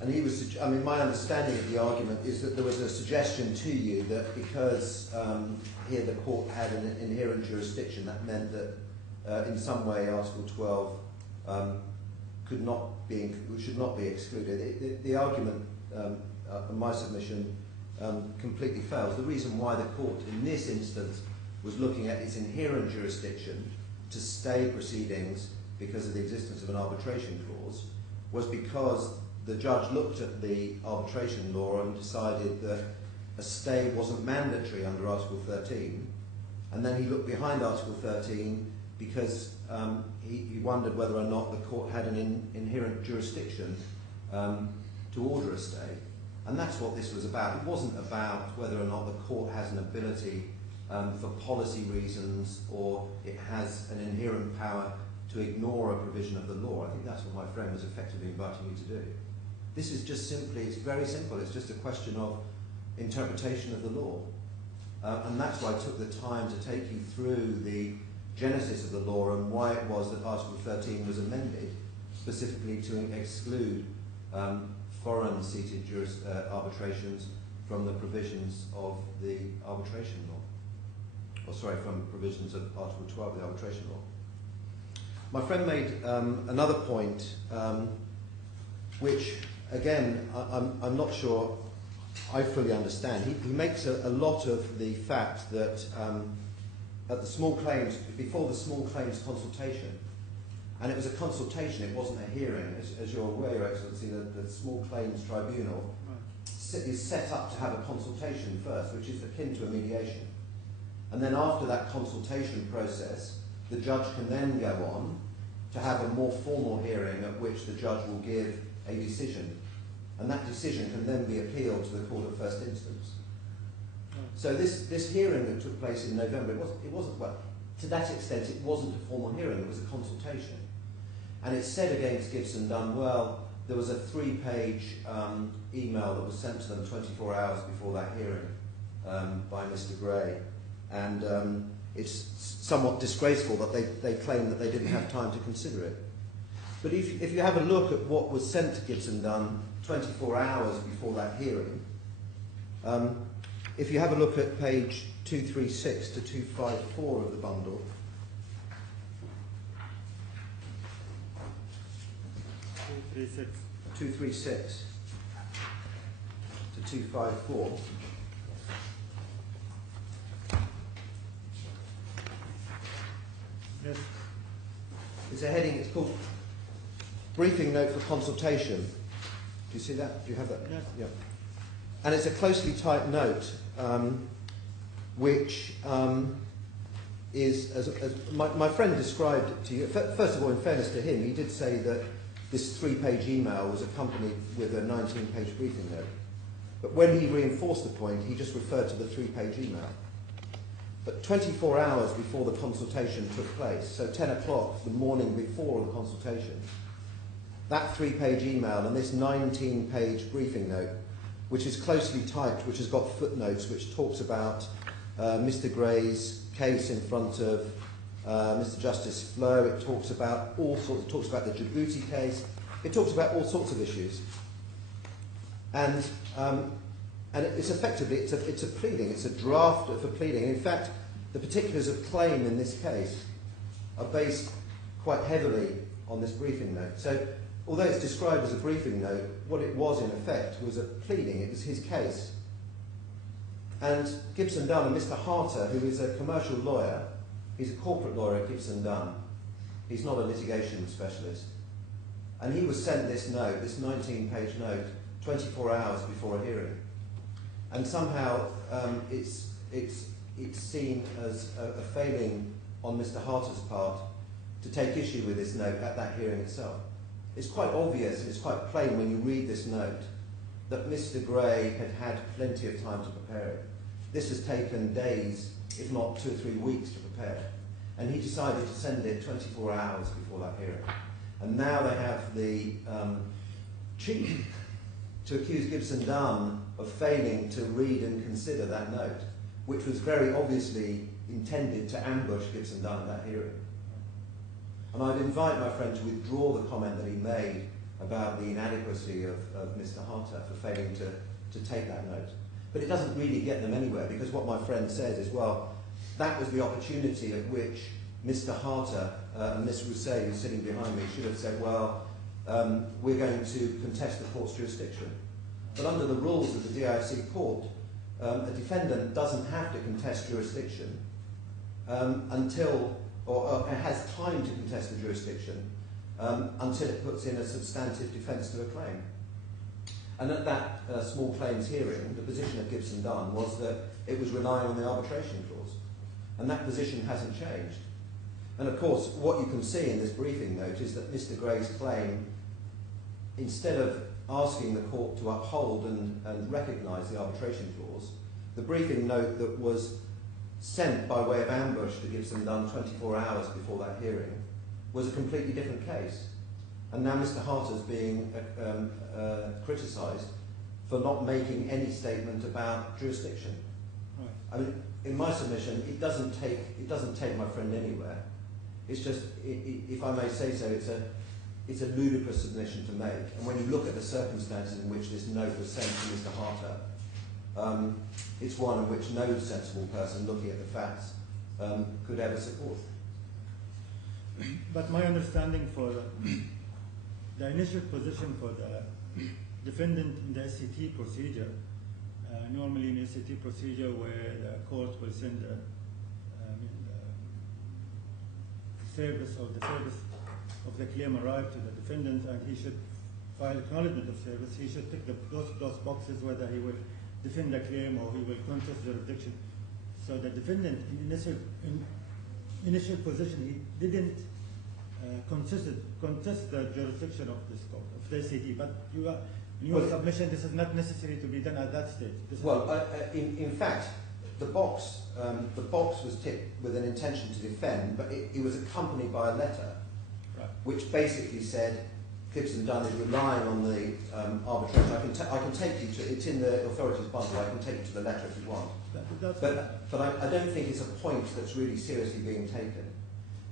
And he was, I mean, my understanding of the argument is that there was a suggestion to you that because here the court had an inherent jurisdiction, that meant that in some way Article 12 should not be excluded. The argument in my submission completely fails. The reason why the court in this instance was looking at its inherent jurisdiction to stay proceedings because of the existence of an arbitration clause was because the judge looked at the arbitration law and decided that a stay wasn't mandatory under Article 13, and then he looked behind Article 13 because he wondered whether or not the court had an inherent jurisdiction to order a stay. And that's what this was about. It wasn't about whether or not the court has an ability for policy reasons or it has an inherent power to ignore a provision of the law. I think that's what my friend was effectively inviting you to do. This is just simply, it's very simple, it's just a question of interpretation of the law. And that's why I took the time to take you through the genesis of the law and why it was that Article 13 was amended specifically to exclude foreign-seated arbitrations from the provisions of the arbitration law. Or sorry, from provisions of Article 12 of the arbitration law. My friend made another point which, again, I'm not sure I fully understand. He makes a lot of the fact that at the small claims, before the small claims consultation, and it was a consultation, it wasn't a hearing, as you're aware, Your Excellency, the small claims tribunal is set up to have a consultation first, which is akin to a mediation. And then after that consultation process, the judge can then go on to have a more formal hearing at which the judge will give a decision. And that decision can then be appealed to the court of first instance. So this hearing that took place in November, it wasn't, well, to that extent, it wasn't a formal hearing, it was a consultation. And it said against Gibson Dunn, well, there was a 3-page email that was sent to them 24 hours before that hearing by Mr. Gray. And it's somewhat disgraceful that they claim that they didn't have time to consider it. But if you have a look at what was sent to Gibson Dunn 24 hours before that hearing, if you have a look at page 236 to 254 of the bundle, 236 to 254. Yes. It's a heading, it's called Briefing Note for Consultation. Do you see that? Do you have that? Yes. Yeah. And it's a closely typed note, which is, as my friend described it to you. First of all, in fairness to him, he did say that this 3-page email was accompanied with a 19-page briefing note. But when he reinforced the point, he just referred to the 3-page email. But 24 hours before the consultation took place, so 10 o'clock the morning before the consultation, that 3-page email and this 19-page briefing note, which is closely typed, which has got footnotes, which talks about Mr. Gray's case in front of Mr. Justice Flo. It talks about all sorts. It talks about the Djibouti case. It talks about all sorts of issues. And it's effectively it's a pleading. It's a draft of a pleading. In fact, the particulars of claim in this case are based quite heavily on this briefing note. So, although it's described as a briefing note, what it was in effect was a pleading. It was his case. And Gibson Dunn and Mr. Harter, who is a commercial lawyer, he's a corporate lawyer at Gibson Dunn. He's not a litigation specialist. And he was sent this note, this 19-page note, 24 hours before a hearing. And somehow it's seen as a failing on Mr. Harter's part to take issue with this note at that hearing itself. It's quite obvious and it's quite plain when you read this note that Mr. Gray had had plenty of time to prepare it. This has taken days, if not 2 or 3 weeks to prepare. and he decided to send it 24 hours before that hearing. And now they have the cheek to accuse Gibson Dunn of failing to read and consider that note, which was very obviously intended to ambush Gibson Dunn at that hearing. And I'd invite my friend to withdraw the comment that he made about the inadequacy of Mr. Harter for failing to take that note. But it doesn't really get them anywhere, because what my friend says is, well, that was the opportunity at which Mr. Harter and Ms. Rousset, who's sitting behind me, should have said, well, we're going to contest the court's jurisdiction. But under the rules of the DIFC court, a defendant doesn't have to contest jurisdiction until, or has time to contest the jurisdiction until it puts in a substantive defence to a claim. And at that small claims hearing, the position of Gibson Dunn was that it was relying on the arbitration clause. And that position hasn't changed. And of course, what you can see in this briefing note is that Mr. Gray's claim, instead of asking the court to uphold and recognise the arbitration clause, the briefing note that was sent by way of ambush to Gibson Dunn 24 hours before that hearing was a completely different case. And now Mr. Harter's being criticised for not making any statement about jurisdiction. Right. I mean, in my submission, it doesn't take my friend anywhere. It's just, if I may say so, it's a ludicrous submission to make. And when you look at the circumstances in which this note was sent to Mr. Harter, it's one in which no sensible person looking at the facts could ever support. But my understanding for the initial position for the defendant in the SCT procedure, normally in SCT procedure where the court will send the service of the claim arrive to the defendant, and he should file acknowledgement of service. He should tick those boxes whether he will defend the claim or he will contest jurisdiction. So the defendant in initial position, he didn't contest the jurisdiction of this court, of the SCT, but in your submission, this is not necessary to be done at that stage. In fact, the box was ticked with an intention to defend, but it was accompanied by a letter, right, which basically said Gibson Dunn is relying on the arbitration. I can take you to, it's in the authorities bundle, I can take you to the letter if you want. But I don't think it's a point that's really seriously being taken,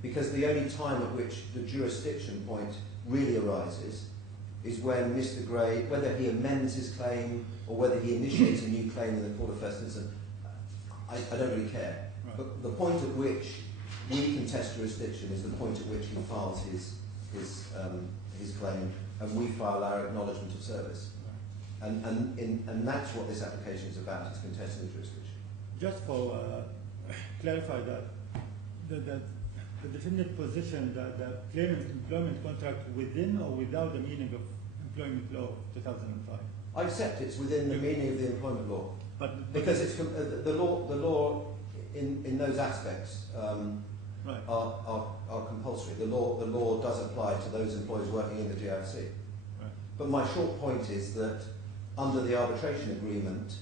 because the only time at which the jurisdiction point really arises is when Mr. Gray, whether he amends his claim or whether he initiates a new claim in the court of first instance, I don't really care. Right. But the point at which we contest jurisdiction is the point at which he files his claim, and we file our acknowledgement of service. Right. And that's what this application is about, is contesting the jurisdiction. Just for clarify that, the defendant position that the claimant employment contract within or without the meaning of employment law 2005? I accept it's within the meaning of the employment law. But because it's the law in those aspects right, are compulsory. The law does apply to those employees working in the DIFC. Right. But my short point is that under the arbitration agreement,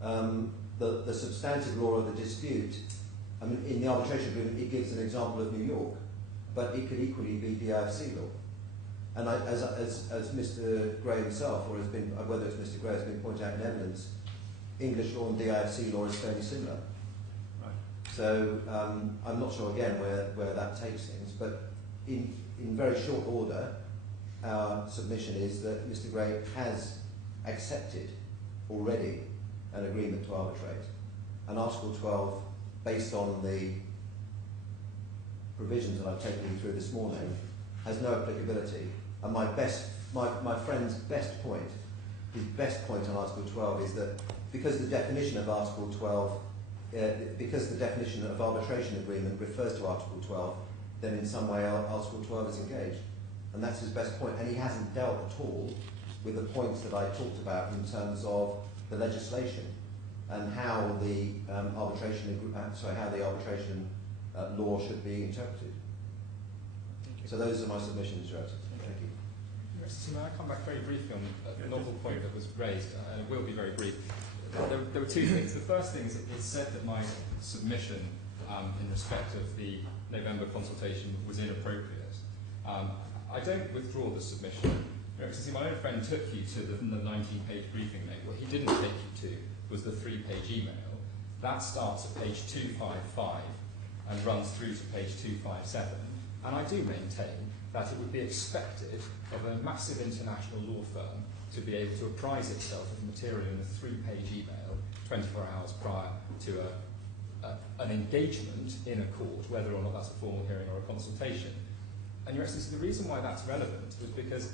the substantive law of the dispute, I mean, in the arbitration agreement, it gives an example of New York, but it could equally be DIFC law. And as Mr. Gray himself, or has been, whether it's Mr. Gray has been pointed out in evidence, English law and DIFC law is fairly similar. Right. So I'm not sure again where that takes things, but in very short order, our submission is that Mr. Gray has accepted already an agreement to arbitrate, and Article 12, based on the provisions that I've taken you through this morning, has no applicability. And my friend's best point, his best point on Article 12 is that because the definition of Article 12, because the definition of arbitration agreement refers to Article 12, then in some way Article 12 is engaged. And that's his best point. And he hasn't dealt at all with the points that I talked about in terms of the legislation and how the arbitration law should be interpreted. So those are my submissions, Your Excellency. Thank you. Your Excellency, may I come back very briefly on a novel point that was raised, and it will be very brief. There were two things. The first thing is it said that my submission in respect of the November consultation was inappropriate. I don't withdraw the submission. Your Excellency, my own friend took you to the 19-page briefing note. What he didn't take you to was the 3-page email. That starts at page 255 and runs through to page 257. And I do maintain that it would be expected of a massive international law firm to be able to apprise itself of material in a 3-page email 24 hours prior to an engagement in a court, whether or not that's a formal hearing or a consultation. And Your Excellency, the reason why that's relevant was because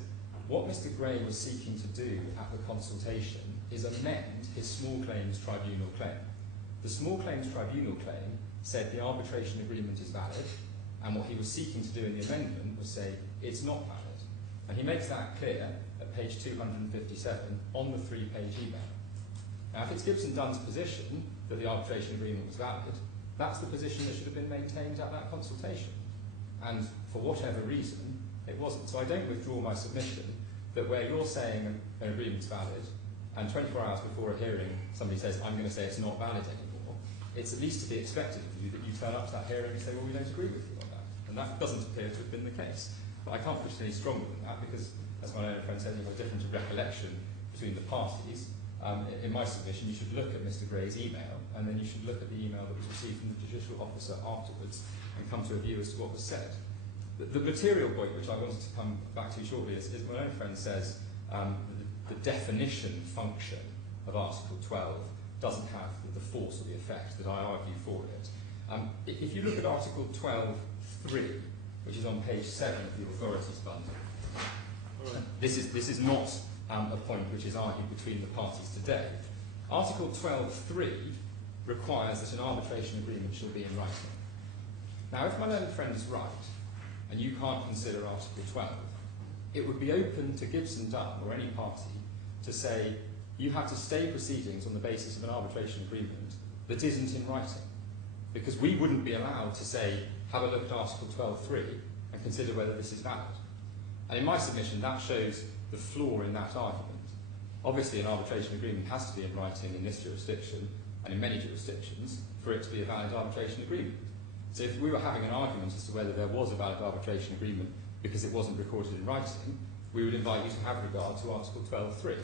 what Mr. Gray was seeking to do at the consultation is amend his small claims tribunal claim. The small claims tribunal claim said the arbitration agreement is valid, and what he was seeking to do in the amendment was say it's not valid. And he makes that clear at page 257 on the 3-page email. Now, if it's Gibson Dunn's position that the arbitration agreement was valid, that's the position that should have been maintained at that consultation. And for whatever reason, it wasn't. So I don't withdraw my submission that where you're saying an agreement's valid, and 24 hours before a hearing somebody says, I'm going to say it's not valid anymore, it's at least to be expected of you that you turn up to that hearing and say, well, we don't agree with you on that. And that doesn't appear to have been the case. But I can't push it any stronger than that because, as my own friend said, you've got a difference of recollection between the parties. In my submission, you should look at Mr. Gray's email, and then you should look at the email that was received from the judicial officer afterwards and come to a view as to what was said. The material point, which I wanted to come back to shortly, is my own friend says the definition function of Article 12 doesn't have the force or the effect that I argue for it. If you look at Article 12.3, which is on page 7 of the authorities bundle, this is not a point which is argued between the parties today. Article 12.3 requires that an arbitration agreement shall be in writing. Now, if my learned friend is right, and you can't consider Article 12, it would be open to Gibson Dunn or any party to say you have to stay proceedings on the basis of an arbitration agreement that isn't in writing. Because we wouldn't be allowed to say, have a look at Article 12.3 and consider whether this is valid. And in my submission, that shows the flaw in that argument. Obviously, an arbitration agreement has to be in writing in this jurisdiction and in many jurisdictions for it to be a valid arbitration agreement. So if we were having an argument as to whether there was a valid arbitration agreement because it wasn't recorded in writing, we would invite you to have regard to Article 12.3.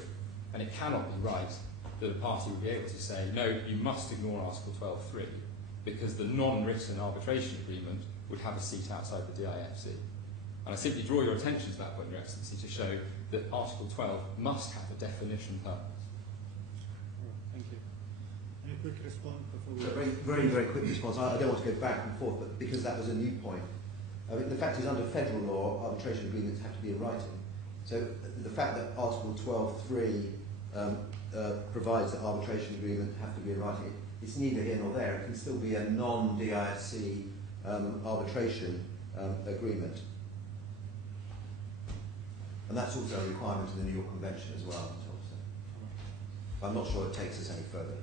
And it cannot be right that a party would be able to say, no, you must ignore Article 12.3 because the non-written arbitration agreement would have a seat outside the DIFC. And I simply draw your attention to that point, Your Excellency, to show that Article 12 must have a definition purpose. Thank you. Any quick response before we... Very, very quick response. I don't want to go back and forth, but because that was a new point. I mean, the fact is, under federal law, arbitration agreements have to be in writing. So the fact that Article 12.3 provides that arbitration agreements have to be in writing, it's neither here nor there. It can still be a non-DIFC arbitration agreement. And that's also a requirement in the New York Convention as well. So I'm not sure it takes us any further.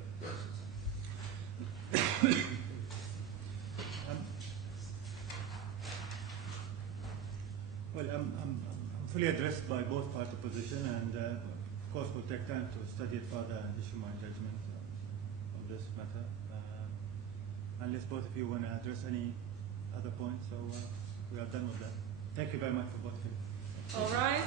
Well, I'm fully addressed by both party position, and of course we'll take time to study it further and issue my judgment on this matter. Unless both of you want to address any other points, so we are done with that. Thank you very much for both of you. All right.